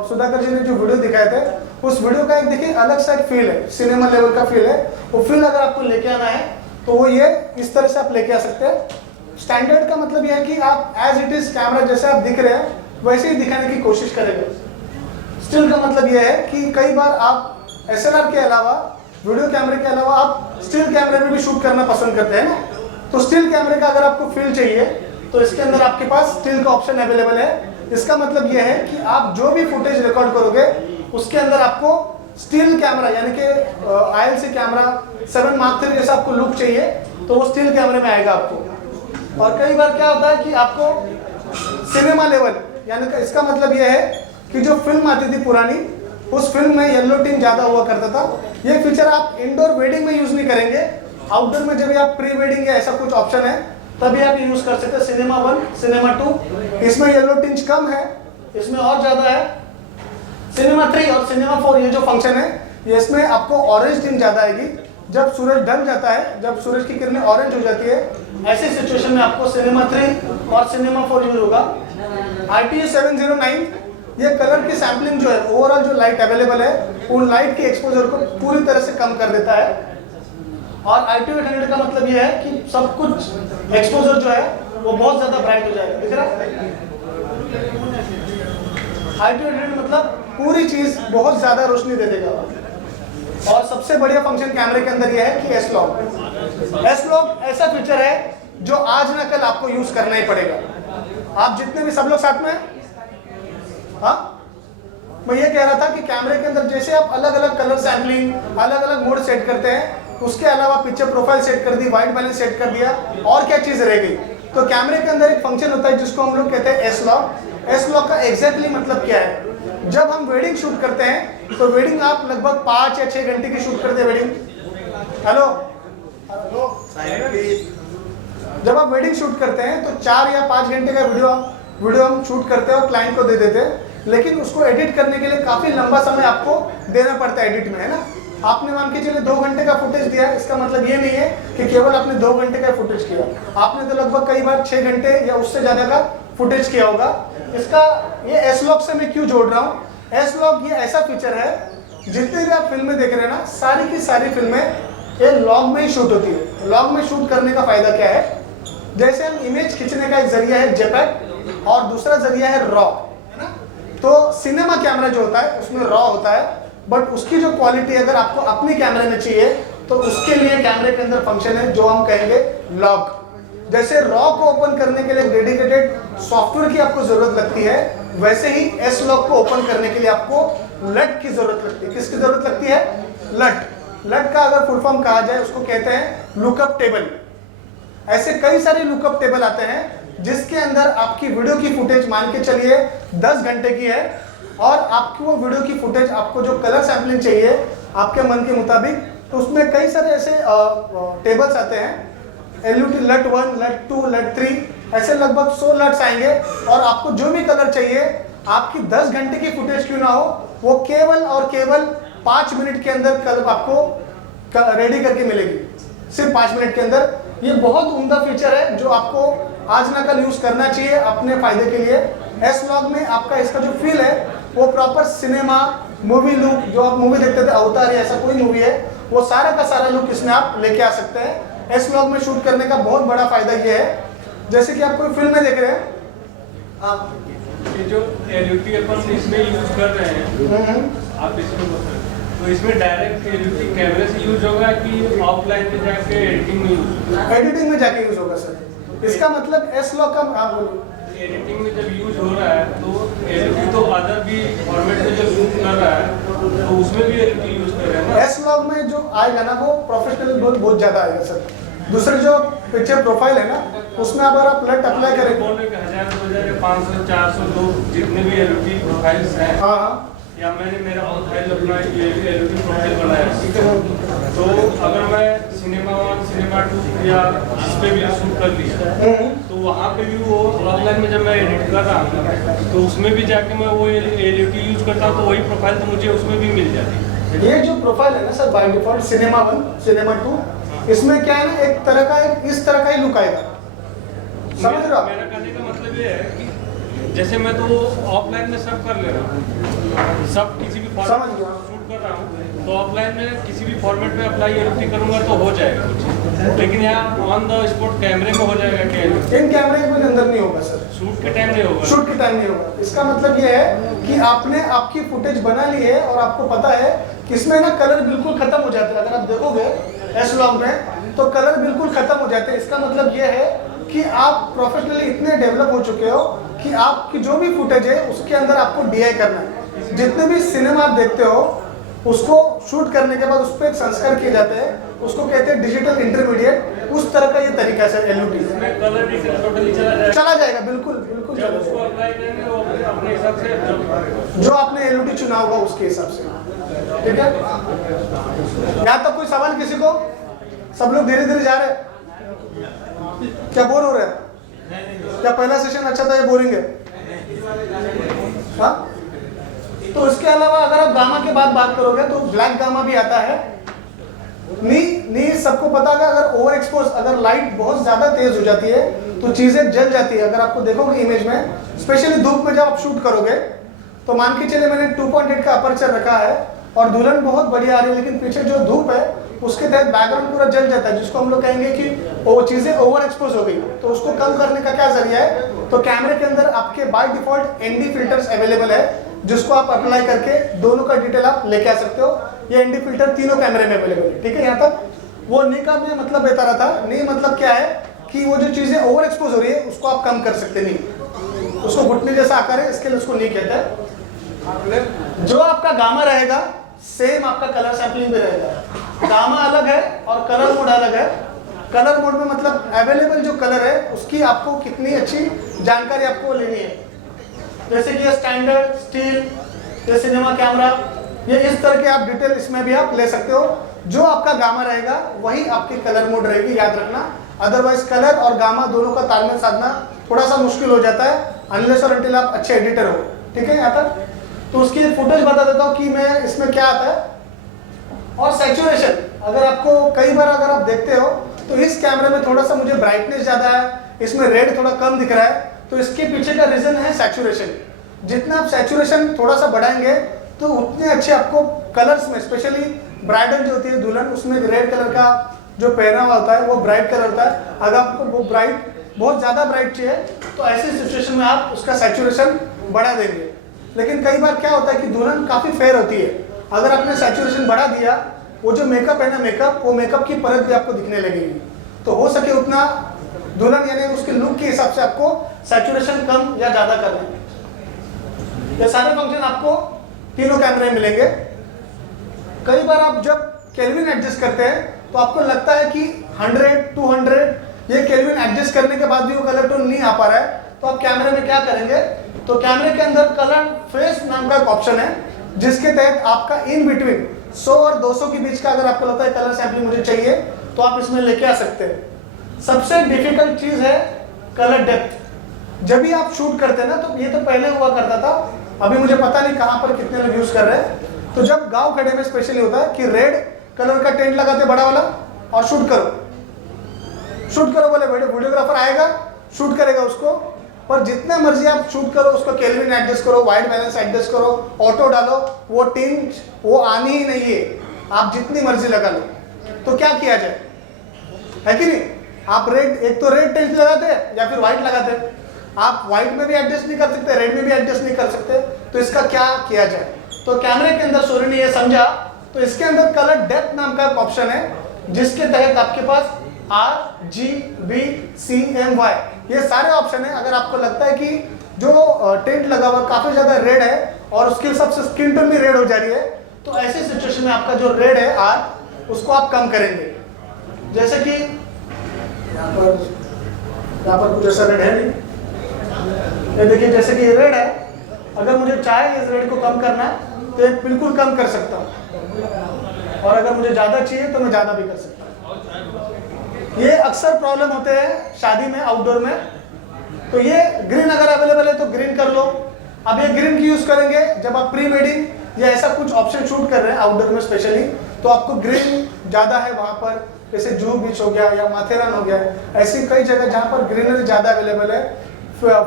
सुधाकर जी ने जो वीडियो दिखाए थे, उस वीडियो का एक देखिए अलग सा एक फील है, सिनेमा लेवल का फील है। वो फील अगर आपको लेके आना है तो वो ये इस तरह से आप लेके आ सकते हैं। स्टैंडर्ड का मतलब यह है कि आप एज इट इज कैमरा जैसे आप दिख रहे हैं वैसे ही दिखाने की कोशिश करेंगे। स्टिल का मतलब यह है कि कई बार आप SLR के अलावा, वीडियो कैमरे के अलावा आप स्टिल कैमरे में भी शूट करना पसंद करते हैं ना, तो स्टिल कैमरे का अगर आपको फील चाहिए तो इसके अंदर आपके पास स्टिल का ऑप्शन अवेलेबल है। इसका मतलब यह है कि आप जो भी फुटेज रिकॉर्ड करोगे उसके अंदर आपको स्टिल कैमरा यानी कि ILC कैमरा 7 Mark III जैसा आपको लुक चाहिए, तो वो स्टिल कैमरे में आएगा आपको। और कई बार क्या होता है कि आपको सिनेमा लेवल, यानी कि इसका मतलब ये है कि जो फिल्म आती थी पुरानी, उस फिल्म में येलो टिन ज़्यादा हुआ करता था। ये फीचर आप इंडोर वेडिंग में यूज़ नहीं करेंगे, आउटडोर में जब भी आप प्री वेडिंग या ऐसा कुछ ऑप्शन है तभी आप यूज़ कर सकते हैं। सिनेमा 1, सिनेमा 2 इसमें येलो टिंज कम है, इसमें और ज़्यादा है। सिनेमा 3 और सिनेमा 4 ये जो फंक्शन है, ये इसमें आपको ऑरेंज टिंज ज़्यादा आएगी। जब सूरज ढल जाता है, जब सूरज की किरणें ऑरेंज हो जाती है, ऐसी सिचुएशन में आपको सिनेमा 3 और सिनेमा 4 यूज होगा। ITU 709 ये कलर की सैम्पलिंग जो है, ओवरऑल जो लाइट अवेलेबल है उन लाइट के एक्सपोजर को पूरी तरह से कम कर देता है। और ITU 800 का मतलब ये है कि सब कुछ एक्सपोजर जो है वो बहुत ज्यादा ब्राइट हो जाएगा। दिख रहा है? ITU 800 मतलब पूरी चीज बहुत ज्यादा रोशनी दे देगा। और सबसे बढ़िया फंक्शन कैमरे के अंदर यह है कि S-Log ऐसा फीचर है जो आज ना कल आपको यूज करना ही पड़ेगा। आप जितने भी, सब लोग साथ में, हाँ, मैं ये कह रहा था कि कैमरे के अंदर जैसे आप अलग अलग कलर सैम्पलिंग, अलग अलग मोड सेट करते हैं, उसके अलावा पिक्चर प्रोफाइल सेट कर दी, वाइट बैलेंस सेट कर दिया, और क्या चीज रह गई? तो कैमरे के अंदर एक फंक्शन होता है जिसको हम लोग कहते हैं S-Log का एग्जैक्टली मतलब क्या है? जब हम वेडिंग शूट करते हैं तो वेडिंग आप लगभग 5 या 6 घंटे की शूट करते हैं वेडिंग। हेलो, जब आप वेडिंग शूट करते हैं तो 4 या 5 घंटे का वीडियो हम शूट करते हैं और क्लाइंट को दे देते हैं, लेकिन उसको एडिट करने के लिए काफी लंबा समय आपको देना पड़ता है एडिट में, है ना? आपने मान के चलिए 2 घंटे का फुटेज दिया, इसका मतलब ये नहीं है कि केवल आपने 2 घंटे का फुटेज किया, आपने तो लगभग कई बार 6 घंटे या उससे ज्यादा का फुटेज किया होगा। इसका ये S-Log से मैं क्यों जोड़ रहा हूँ? S-Log ये ऐसा फीचर है, जितनी भी आप फिल्में देख रहे हैं ना, सारी की सारी फिल्में ये लॉग में ही शूट होती है। लॉग में शूट करने का फायदा क्या है? जैसे हम इमेज खींचने का एक जरिया है JPEG और दूसरा जरिया है रॉ, है ना? तो सिनेमा कैमरा जो होता है उसमें रॉ होता है, बट उसकी जो क्वालिटी अगर आपको अपनी कैमरे में चाहिए तो उसके लिए कैमरे के अंदर फंक्शन है जो हम कहेंगे लॉग। जैसे रॉ को ओपन करने के लिए डेडिकेटेड सॉफ्टवेयर की आपको जरूरत लगती है, वैसे ही S-Log को ओपन करने के लिए आपको LUT की जरूरत लगती है। किसकी जरूरत लगती है? LUT का अगर फुल फॉर्म कहा जाए उसको कहते हैं लुकअप टेबल। ऐसे कई सारे लुकअप टेबल आते हैं जिसके अंदर आपकी वीडियो की फुटेज मान के चलिए 10 घंटे की है, और आपकी वो वीडियो की फुटेज आपको जो कलर सैम्पलिंग चाहिए आपके मन के मुताबिक, तो उसमें कई सारे ऐसे टेबल्स आते हैं, LUT 1, LUT 2, LUT 3, ऐसे लगभग 100 LUTs आएंगे, और आपको जो भी कलर चाहिए, आपकी 10 घंटे की फुटेज क्यों ना हो, वो केवल और केवल 5 मिनट के अंदर कलर आपको रेडी करके मिलेगी, सिर्फ 5 मिनट के अंदर। ये बहुत उम्दा फीचर है जो आपको आज ना कल यूज करना चाहिए अपने फायदे के लिए। S-Log में आपका इसका जो फील है वो प्रॉपर सिनेमा मूवी लुक, जो आप मूवी देखते थे अवतार या ऐसा कोई मूवी है, वो सारा का सारा लुक इसमें आप लेके आ सकते हैं। S-Log में शूट करने का बहुत बड़ा फायदा ये है, जैसे कि आप कोई फिल्म में देख रहे हैं, ये जो LUT अपन इसमें यूज कर रहे हैं, आप इसमें तो इसमें डायरेक्ट LUT कैमरे से यूज होगा कि ऑफलाइन में जाके एडिटिंग में यूज होगा? एडिटिंग में जाके यूज होगा सर। इसका मतलब S-Log का, आप बोलो। एडिटिंग में जब यूज हो रहा है तो LUT तो अदर भी फॉर्मेट में जो शूट कर रहा है तो उसमें भी LUT यूज कर रहे हैं ना? S-Log में जो आएगा ना वो प्रोफेशनल बहुत ज्यादा आएगा सर। दूसरे जो पिक्चर प्रोफाइल है ना, उसमें अगर आप LUT अप्लाई करें, बोल रहे 1000, 2000, 500, 400 लोग जितने भी LUT प्रोफाइल्स हैं, हाँ, या मैंने मेरा प्रोफाइल अपना ये LUT प्रोफाइल बनाया, ठीक है, तो अगर मैं सिनेमा 1, सिनेमा 2 या जिस पे भी शूट कर लिया, तो वहाँ पे भी वो ऑफलाइन में जब मैं एडिट कर रहा हूँ तो उसमें भी जाके मैं वो LUT यूज करता हूँ, तो वही प्रोफाइल तो मुझे उसमें भी मिल जाती है। ये जो प्रोफाइल है ना sir, by default cinema 1, cinema 2, इसमें क्या है ना, एक तरह का इस तरह का ही लुक आएगा, समझ रहे हो आप? मेरा कहने का मतलब ये है कि जैसे मैं तो ऑफलाइन में सब कर ले रहा हूँ, सब किसी भी समझ गया। शूट कर रहा हूँ, तो ऑफलाइन में किसी भी फॉर्मेट में अप्लाई LUT करूंगा तो हो जाएगा कुछ, लेकिन यहाँ ऑन द स्पॉट कैमरे में हो जाएगा क्या? इन कैमरे के अंदर नहीं होगा सर, शूट के टाइम नहीं होगा। शूट के टाइम नहीं होगा। इसका मतलब ये है कि आपने आपकी फुटेज बना ली है और आपको पता है कि इसमें ना कलर बिल्कुल खत्म हो जाते हैं। अगर आप देखोगे S-Log में तो कलर बिल्कुल खत्म हो जाते हैं। इसका मतलब ये है कि आप प्रोफेशनली इतने डेवलप हो चुके हो कि आपकी जो भी फुटेज है उसके अंदर आपको DI करना है। जितने भी सिनेमा आप देखते हो उसको शूट करने के बाद उस पर एक संस्कार किए जाते हैं, उसको कहते हैं डिजिटल इंटरमीडिएट। उस तरह का ये तरीका है LUT। इसमें कलर डिटेल टोटली चला जाएगा। चला जाएगा, बिल्कुल बिल्कुल जब चला उसको जाएगा। अप्लाई करेंगे वो अपने हिसाब से जो आपने LUT चुना होगा उसके हिसाब से, ठीक है। यहाँ तक कोई सवाल किसी को? सब लोग धीरे धीरे जा रहे हैं, क्या बोर हो रहे हैं? क्या पहला सेशन अच्छा था या बोरिंग है? हाँ? तो इसके अलावा अगर आप गामा के बाद बात करोगे तो ब्लैक गामा भी आता है। नी सबको पता है, अगर ओवर एक्सपोज, अगर लाइट बहुत ज्यादा तेज हो जाती है तो चीजें जल जाती है। अगर आपको देखोगे इमेज में, स्पेशली धूप में जब आप शूट करोगे तो मान के चले मैंने 2.8 का अपर्चर रखा है और दुल्हन बहुत बढ़िया आ रही है, लेकिन पीछे जो धूप है उसके तहत बैकग्राउंड पूरा जल जाता है, जिसको हम लोग कहेंगे कि वो चीजें ओवर एक्सपोज हो गई। तो उसको कम करने का क्या जरिया है? तो कैमरे के अंदर आपके by default ND filters available है, जिसको आप अप्लाई करके दोनों का डिटेल आप लेके आ सकते हो। ये ND फिल्टर तीनों कैमरे में अवेलेबल है, ठीक है। यहाँ तक वो नी का मैं मतलब बता रहा था। नी मतलब क्या है कि वो जो चीजें ओवर एक्सपोज हो रही है उसको आप कम कर सकते नहीं, उसको घुटने जैसा आकार है, इसके लिए उसको नी कहते हैं। जो आपका गामा रहेगा सेम आपका कलर सैंपलिंग भी रहेगा। गामा अलग है और कलर मोड अलग है। कलर मोड में मतलब अवेलेबल जो कलर है उसकी आपको कितनी अच्छी जानकारी आपको लेनी है, जैसे कि स्टैंडर्ड, स्टील, ये सिनेमा कैमरा, ये इस तरह के आप डिटेल इसमें भी आप ले सकते हो। जो आपका गामा रहेगा वही आपकी कलर मोड रहेगी, याद रखना। अदरवाइज कलर और गामा दोनों का तालमेल साधना थोड़ा सा मुश्किल हो जाता है, अनलेस और अनटिल आप अच्छे एडिटर हो, ठीक है। यहाँ तक तो उसकी फुटेज बता देता हूँ कि मैं इसमें क्या आता है। और सैचुरेशन, अगर आपको कई बार अगर आप देखते हो तो इस कैमरे में थोड़ा सा मुझे ब्राइटनेस ज़्यादा है, इसमें रेड थोड़ा कम दिख रहा है, तो इसके पीछे का रीज़न है सैचुरेशन। जितना आप सैचुरेशन थोड़ा सा बढ़ाएंगे तो उतने अच्छे आपको कलर्स में, स्पेशली ब्राइडल जो होती है दुल्हन, उसमें रेड कलर का जो पहनावा होता है वो ब्राइट कलर होता है। अगर आपको वो ब्राइट बहुत ज़्यादा ब्राइट चाहिए तो ऐसी सिचुएशन में आप उसका सैचुरेशन बढ़ा देंगे। लेकिन कई बार क्या होता है कि दुल्हन काफ़ी फेयर होती है, अगर आपने सैचुरेशन बढ़ा दिया, वो जो मेकअप है ना, वो मेकअप की परत भी आपको दिखने लगेगी। तो हो सके उतना दुल्हन यानी उसके लुक के हिसाब से आपको सैचुरेशन कम या ज़्यादा करना है। ये सारे फंक्शन आपको तीनों कैमरे में मिलेंगे। कई बार आप जब केल्विन एडजस्ट करते हैं तो आपको लगता है कि 100, 200 ये केल्विन एडजस्ट करने के बाद भी वो कलर टोन नहीं आ पा रहा है, तो आप कैमरे में क्या करेंगे? तो कैमरे के अंदर कलर फेस नाम का एक ऑप्शन है, जिसके तहत आपका इन बिटवीन 100 और 200 के बीच का अगर आपको लगता है कलर सैंपलिंग मुझे चाहिए तो आप इसमें लेके आ सकते हैं। सबसे डिफिकल्ट चीज़ है कलर डेप्थ। जब भी आप शूट करते हैं ना, तो ये तो पहले हुआ करता था, अभी मुझे पता नहीं कहाँ पर कितने लोग यूज़ कर रहे हैं। तो जब गांव खड़े में स्पेशली होता है कि रेड कलर का टेंट लगाते बड़ा वाला और शूट करो बोले वीडियोग्राफर आएगा, शूट करेगा उसको, पर जितना मर्जी आप शूट करो, उसको केल्विन एडजस्ट करो, वाइट बैलेंस एडजस्ट करो, ऑटो डालो, वो टिंट वो आनी ही नहीं है, आप जितनी मर्जी लगा लो। तो क्या किया जाए, है कि नहीं? आप रेड, एक तो रेड टिंट लगाते या फिर व्हाइट लगाते, आप व्हाइट में भी एडजस्ट नहीं कर सकते, रेड में भी एडजस्ट नहीं कर सकते, तो इसका क्या किया जाए? तो कैमरे के अंदर सोनी ने ये समझा, तो इसके अंदर कलर डेप्थ नाम का एक ऑप्शन है, जिसके तहत आपके पास RGBCMY ये सारे ऑप्शन है। अगर आपको लगता है कि जो टेंट लगा हुआ काफी ज्यादा रेड है और उसके हिसाब से स्किन टोन भी रेड हो जा रही है, तो ऐसी सिचुएशन में आपका जो रेड है R, उसको आप कम करेंगे। जैसे कि यहाँ पर कुछ ऐसा रेड है नहीं, ये देखिए जैसे कि ये रेड है, अगर मुझे चाहे इस रेड को कम करना है तो ये बिल्कुल कम कर सकता हूँ, और अगर मुझे ज़्यादा चाहिए तो मैं ज़्यादा भी कर सकता हूँ। ये अक्सर प्रॉब्लम होते हैं शादी में, आउटडोर में। तो ये ग्रीन अगर अवेलेबल है तो ग्रीन कर लो। अब ये ग्रीन की यूज़ करेंगे जब आप प्री वेडिंग या ऐसा कुछ ऑप्शन शूट कर रहे हैं आउटडोर में स्पेशली, तो आपको ग्रीन ज़्यादा है वहाँ पर, जैसे जुहू बीच हो गया या माथेरान हो गया, ऐसी कई जगह जहाँ पर ग्रीनरी ज़्यादा अवेलेबल है,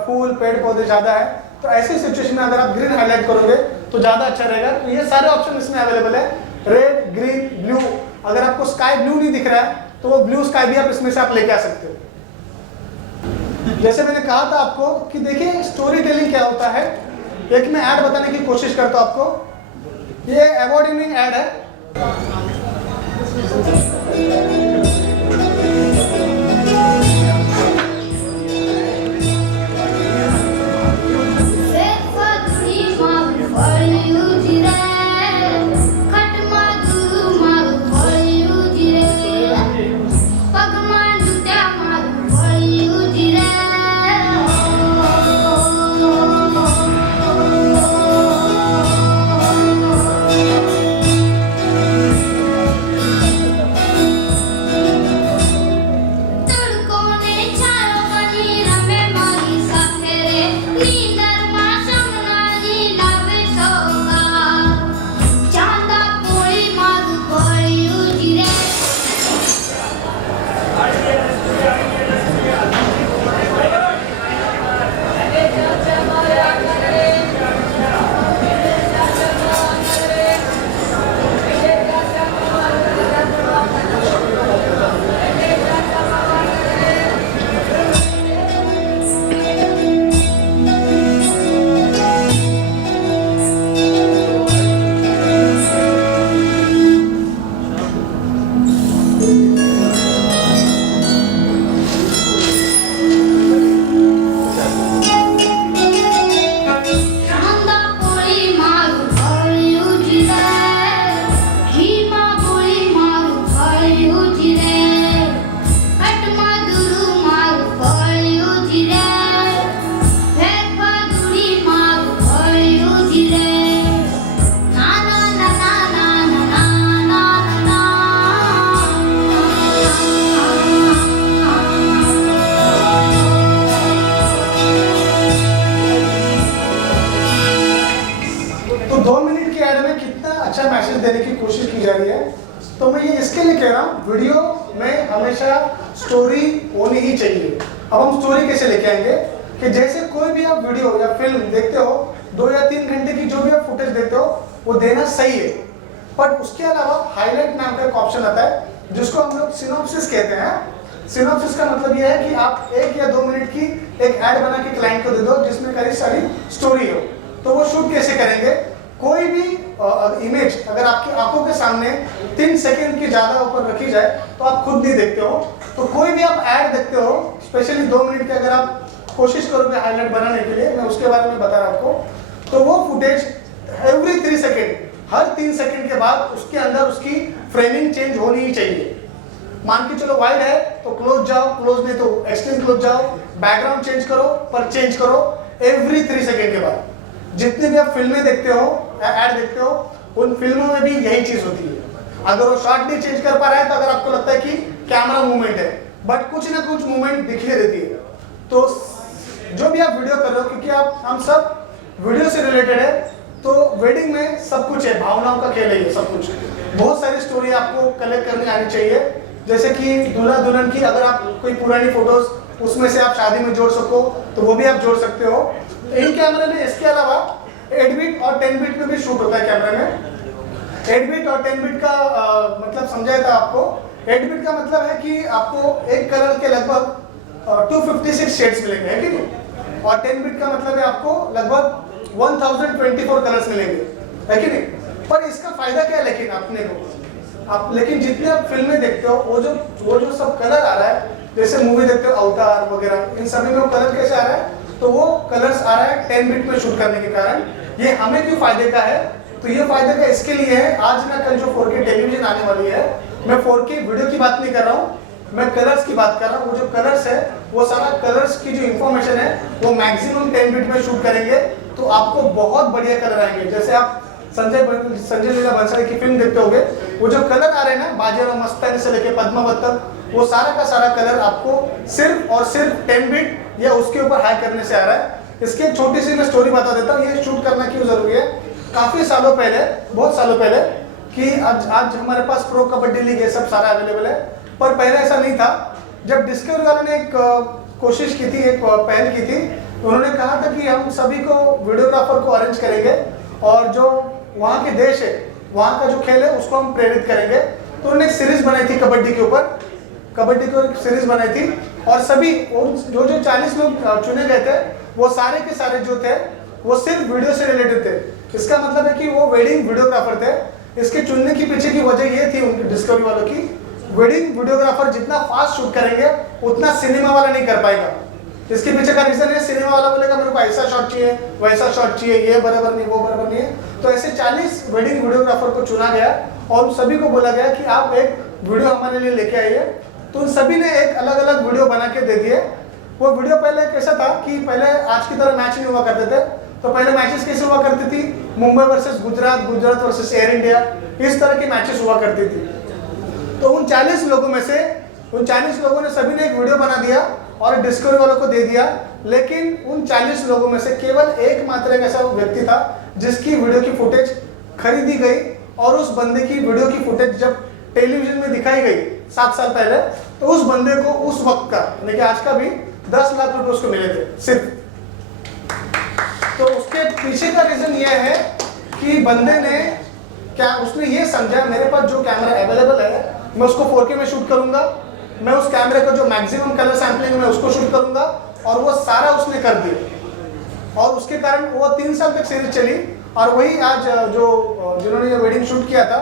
फूल पेड़ पौधे ज़्यादा है, तो ऐसी सिचुएशन में अगर आप ग्रीन हाईलाइट करोगे तो ज़्यादा अच्छा रहेगा। तो ये सारे ऑप्शन इसमें अवेलेबल है, रेड, ग्रीन, ब्लू। अगर आपको स्काई ब्लू नहीं दिख रहा है तो वो ब्लू स्काई भी आप इसमें से आप लेके आ सकते हो। जैसे मैंने कहा था आपको कि देखिए स्टोरी टेलिंग क्या होता है, एक मैं ऐड बताने की कोशिश करता हूँ आपको। ये अवार्ड विनिंग ऐड है, Pagman देने की कोशिश की जा रही है। तो मैं ये इसके लिए कह रहा हूँ, वीडियो में हमेशा स्टोरी होनी ही चाहिए। अब हम स्टोरी कैसे लेके आएंगे कि जैसे कोई भी आप वीडियो या फिल्म देखते हो, 2 या 3 घंटे की जो भी आप फुटेज देखते हो वो देना सही है, बट उसके अलावा हाईलाइट नाम का एक ऑप्शन आता है जिसको हम लोग सिनॉप्सिस कहते हैं। सिनॉप्सिस का मतलब यह है कि आप 1 या 2 मिनट की एक ऐड बना के क्लाइंट को दे दो जिसमें कई सारी स्टोरी हो। तो वो शूट कैसे करेंगे, कोई भी इमेज अगर आपकी आंखों के सामने 3 सेकंड की ज़्यादा ऊपर रखी जाए तो आप खुद नहीं देखते हो। तो कोई भी आप ऐड देखते हो, स्पेशली 2 मिनट की अगर आप कोशिश करोगे हाईलाइट बनाने के लिए, मैं उसके बारे में बता रहा हूँ आपको, तो वो फुटेज एवरी 3 सेकेंड, हर 3 सेकंड के बाद उसके अंदर उसकी फ्रेमिंग चेंज होनी ही चाहिए। मान के चलो वाइड है तो क्लोज जाओ, क्लोज नहीं तो एक्सट्रीम क्लोज जाओ, बैकग्राउंड चेंज करो, पर चेंज करो एवरी 3 सेकंड के बाद। जितनी भी आप फिल्में देखते हो या ऐड देखते हो, उन फिल्मों में भी यही चीज होती है। अगर वो शॉट नहीं चेंज कर पा रहा है तो अगर आपको लगता है कि कैमरा मूवमेंट है, बट कुछ ना कुछ मूवमेंट दिख ही देती है। तो जो भी आप वीडियो कर रहे हो, क्योंकि हम सब वीडियो से रिलेटेड है, तो वेडिंग में सब कुछ है, भावनाओं का खेल है ये सब कुछ। बहुत सारी स्टोरी आपको कलेक्ट करनी आनी चाहिए, जैसे कि दूल्हा दुल्हन की अगर आप कोई पुरानी फोटोज उसमें से आप शादी में जोड़ सको तो वो भी आप जोड़ सकते हो इन कैमरे में। इसके अलावा 8 बिट और 10 बिट में भी शूट होता है कैमरे में। 8 बिट और 10 बिट का मतलब समझाया था आपको। 8 बिट का मतलब है कि आपको एक कलर के लगभग 256 शेड्स मिलेंगे, है कि नहीं? और 10 बिट का मतलब है आपको लगभग 1024 कलर्स मिलेंगे, है कि नहीं? पर इसका फायदा क्या है लेकिन अपने को, आप लेकिन जितने आप फिल्में देखते हो वो जो सब कलर आ रहा है, जैसे मूवी देखते हो अवतार वगैरह, इन सभी में वो कलर कैसे आ रहा है, तो वो कलर्स आ रहा है 10 बिट में शूट करने के कारण। ये हमें क्यों फायदे का है, तो ये फायदे का इसके लिए है, आज ना कल जो 4K टेलीविजन आने वाली है, मैं 4K वीडियो की बात नहीं कर रहा हूँ, मैं कलर्स की बात कर रहा हूँ। वो जो कलर्स है वो सारा कलर्स की जो इंफॉर्मेशन है वो मैक्सिमम 10 बिट में शूट करेंगे, तो आपको बहुत बढ़िया कलर आएंगे। जैसे आप संजय लीला भंसाली की फिल्म देखते होंगे, वो जो कलर आ रहे हैं ना, बाजीराव मस्तानी से लेके पद्मावत तक, वो सारा का सारा कलर आपको सिर्फ और सिर्फ 10 बिट या उसके ऊपर हाई करने से आ रहा है। इसकी एक छोटी सी मैं स्टोरी बता देता हूँ, ये शूट करना क्यों जरूरी है। काफी सालों पहले, बहुत सालों पहले, कि आज हमारे पास प्रो कबड्डी लीग ये सब सारा अवेलेबल है, पर पहले ऐसा नहीं था। जब डिस्कवरी वालों ने एक कोशिश की थी, एक पहल की थी, उन्होंने कहा था कि हम सभी को वीडियोग्राफर को अरेंज करेंगे और जो वहाँ के देश है, वहाँ का जो खेल है उसको हम प्रेरित करेंगे। तो उन्होंने एक सीरीज बनाई थी कबड्डी के ऊपर, कबड्डी को एक सीरीज बनाई थी, और सभी जो 40 लोग चुने गए थे वो सारे के सारे जो थे वो सिर्फ वीडियो से रिलेटेड थे। इसका मतलब है कि वो वेडिंग वीडियोग्राफर थे। इसके चुनने की पीछे की वजह ये थी उनकी डिस्कवरी वालों की, वेडिंग वीडियोग्राफर जितना फास्ट शूट करेंगे उतना सिनेमा वाला नहीं कर पाएगा। इसके पीछे का रीजन है, सिनेमा वाला बोलेगा मेरे को ऐसा शॉट चाहिए, वैसा शॉट चाहिए, ये बराबर नहीं, वो बराबर नहीं है। तो ऐसे 40 वेडिंग वीडियोग्राफर को चुना गया और सभी को बोला गया कि आप एक वीडियो हमारे लिए लेके आइए। तो उन सभी ने एक अलग अलग वीडियो बना के दे दिए। वो वीडियो पहले कैसा था कि पहले आज की तरह मैच नहीं हुआ करते थे, तो पहले मैचेस कैसे हुआ करती थी, Mumbai versus Gujarat, Gujarat versus air India, इस तरह की मैचेस हुआ करती थी। तो उन 40 लोगों में से उन 40 लोगों ने सभी ने एक वीडियो बना दिया और डिस्कवरी वालों को दे दिया। लेकिन उन 40 लोगों में से केवल एकमात्र एक ऐसा व्यक्ति था जिसकी वीडियो की फुटेज खरीदी गई, और उस बंदे की वीडियो की फुटेज जब टेलीविजन में दिखाई गई 7 साल पहले, तो उस बंदे को उस वक्त का, यानी कि आज का भी 10 लाख रुपए उसको मिले थे सिर्फ। तो उसके पीछे का रीजन यह है कि बंदे ने क्या, उसने ये समझा मेरे पास जो कैमरा अवेलेबल है मैं उसको 4K में शूट करूंगा, मैं उस कैमरे का जो मैक्सिमम कलर सैंपलिंग में उसको शूट करूंगा, और वो सारा उसने कर दिया। और उसके कारण वो 3 साल तक सीरीज चली। और वही आज जिन्होंने ये वेडिंग शूट किया था,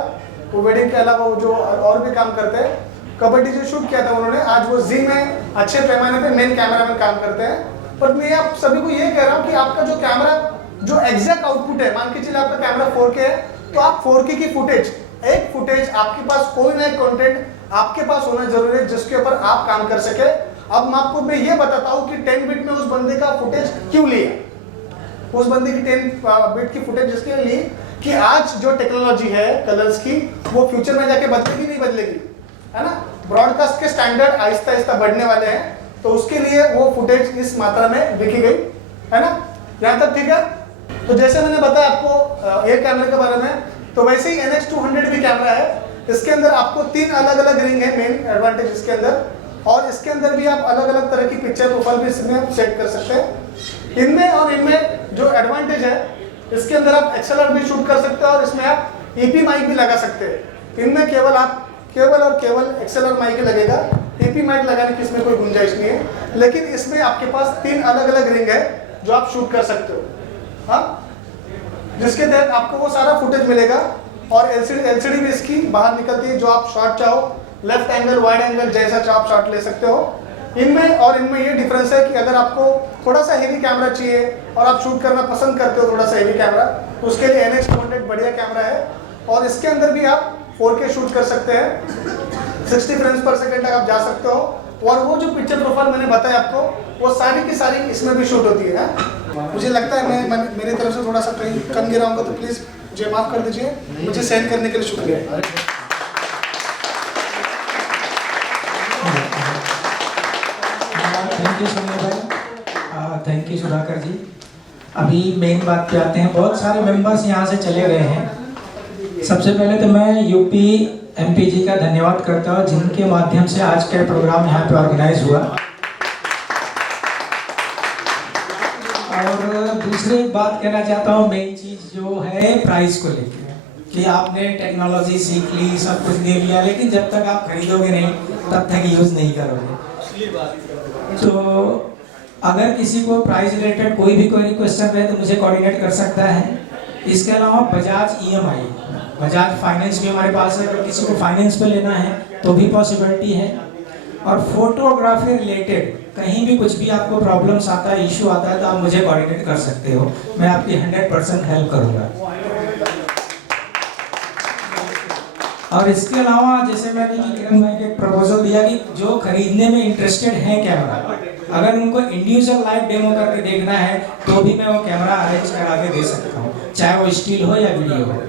वो वेडिंग के अलावा वो जो और भी काम करते हैं, कबड्डी जो शूट किया था उन्होंने, आज वो जी में अच्छे पैमाने पे मेन कैमरा में काम करते हैं। पर मैं आप सभी को ये कह रहा हूँ कि आपका जो कैमरा जो एग्जैक्ट आउटपुट है, मान के चलिए आपका कैमरा 4K है, तो आप 4K की फुटेज, एक फुटेज आपके पास कोई ना कंटेंट आपके पास होना जरूरी है जिसके ऊपर आप काम कर सके। अब मैं आपको ये बताता हूँ कि 10 बिट में उस बंदे का फुटेज क्यों लिया, उस बंदे की 10 बिट की फुटेज जिसके लिए कि आज जो टेक्नोलॉजी है कलर्स की, वो फ्यूचर में जाके बदलेगी नहीं बदलेगी, है ना। ब्रॉडकास्ट के स्टैंडर्ड आहिस्ता आहिस्ता बढ़ने वाले हैं, तो उसके लिए वो फुटेज इस मात्रा में बिकी गई, है ना। यहाँ तक ठीक है। तो जैसे मैंने बताया आपको एयर कैमरे के बारे में, तो वैसे ही NX200 भी कैमरा है। इसके अंदर आपको 3 अलग अलग रिंग है, मेन एडवांटेज इसके अंदर, और इसके अंदर भी आप अलग अलग तरह की पिक्चर प्रोफाइल भी इसमें सेट कर सकते हैं। इनमें और इनमें जो एडवांटेज है, इसके अंदर आप XLR भी शूट कर सकते हैं और इसमें आप EP माइक भी लगा सकते हैं। इनमें केवल XLR माइक ही लगेगा, EP माइक लगाने की इसमें कोई गुंजाइश नहीं है। लेकिन इसमें आपके पास 3 अलग अलग रिंग है जो आप शूट कर सकते हो, हाँ, जिसके तहत आपको वो सारा फुटेज मिलेगा। और LCD भी इसकी बाहर निकलती है, जो आप शॉट चाहो, लेफ्ट एंगल, वाइड एंगल, जैसा चाहो आप शॉट ले सकते हो। इनमें और इनमें ये डिफरेंस है कि अगर आपको थोड़ा सा हेवी कैमरा चाहिए और आप शूट करना पसंद करते हो थोड़ा सा हेवी कैमरा, तो उसके लिए NX200 बढ़िया कैमरा है। और इसके अंदर भी आप 4K शूट कर सकते हैं, 60 फ्रेम्स पर सेकेंड तक आप जा सकते हो। और वो जो पिक्चर प्रोफाइल मैंने बताया आपको, वो सारी की सारी इसमें भी शूट होती है। मुझे लगता है मैं मेरी तरफ से थोड़ा सा कहीं कम गिरा होगा, तो प्लीज़ मुझे माफ़ कर दीजिए। मुझे सेंड करने के लिए शुक्रिया। थैंक यू सुनील भाई, थैंक यू सुधाकर जी। अभी मेन बात पे आते हैं। बहुत सारे मेंबर्स यहाँ से चले गए हैं। सबसे पहले तो मैं यूपी MP जी का धन्यवाद करता हूँ, जिनके माध्यम से आज का प्रोग्राम यहाँ पे ऑर्गेनाइज हुआ। और दूसरी बात कहना चाहता हूँ, मेन चीज़ जो है प्राइस को लेकर, कि आपने टेक्नोलॉजी सीख ली, सब कुछ दे लिया, लेकिन जब तक आप खरीदोगे नहीं तब तक यूज़ नहीं करोगे। तो अगर किसी को प्राइस रिलेटेड कोई क्वेश्चन है तो मुझे कोऑर्डिनेट कर सकता है। इसके अलावा बजाज EMI, बजाज फाइनेंस भी हमारे पास है, अगर किसी को फाइनेंस पे लेना है तो भी पॉसिबिलिटी है। और फोटोग्राफी रिलेटेड कहीं भी कुछ भी आपको प्रॉब्लम्स आता है, इशू आता है, तो आप मुझे कोऑर्डिनेट कर सकते हो, मैं आपकी 100% हेल्प करूँगा। और इसके अलावा जैसे मैंने किरण भाई को एक प्रपोजल दिया कि जो खरीदने में इंटरेस्टेड है कैमरा, अगर उनको इंडिविजुअल लाइव डेमो करके देखना है तो भी मैं वो कैमरा अरेंज करा के दे सकता हूँ, चाहे वो स्टिल हो या वीडियो हो।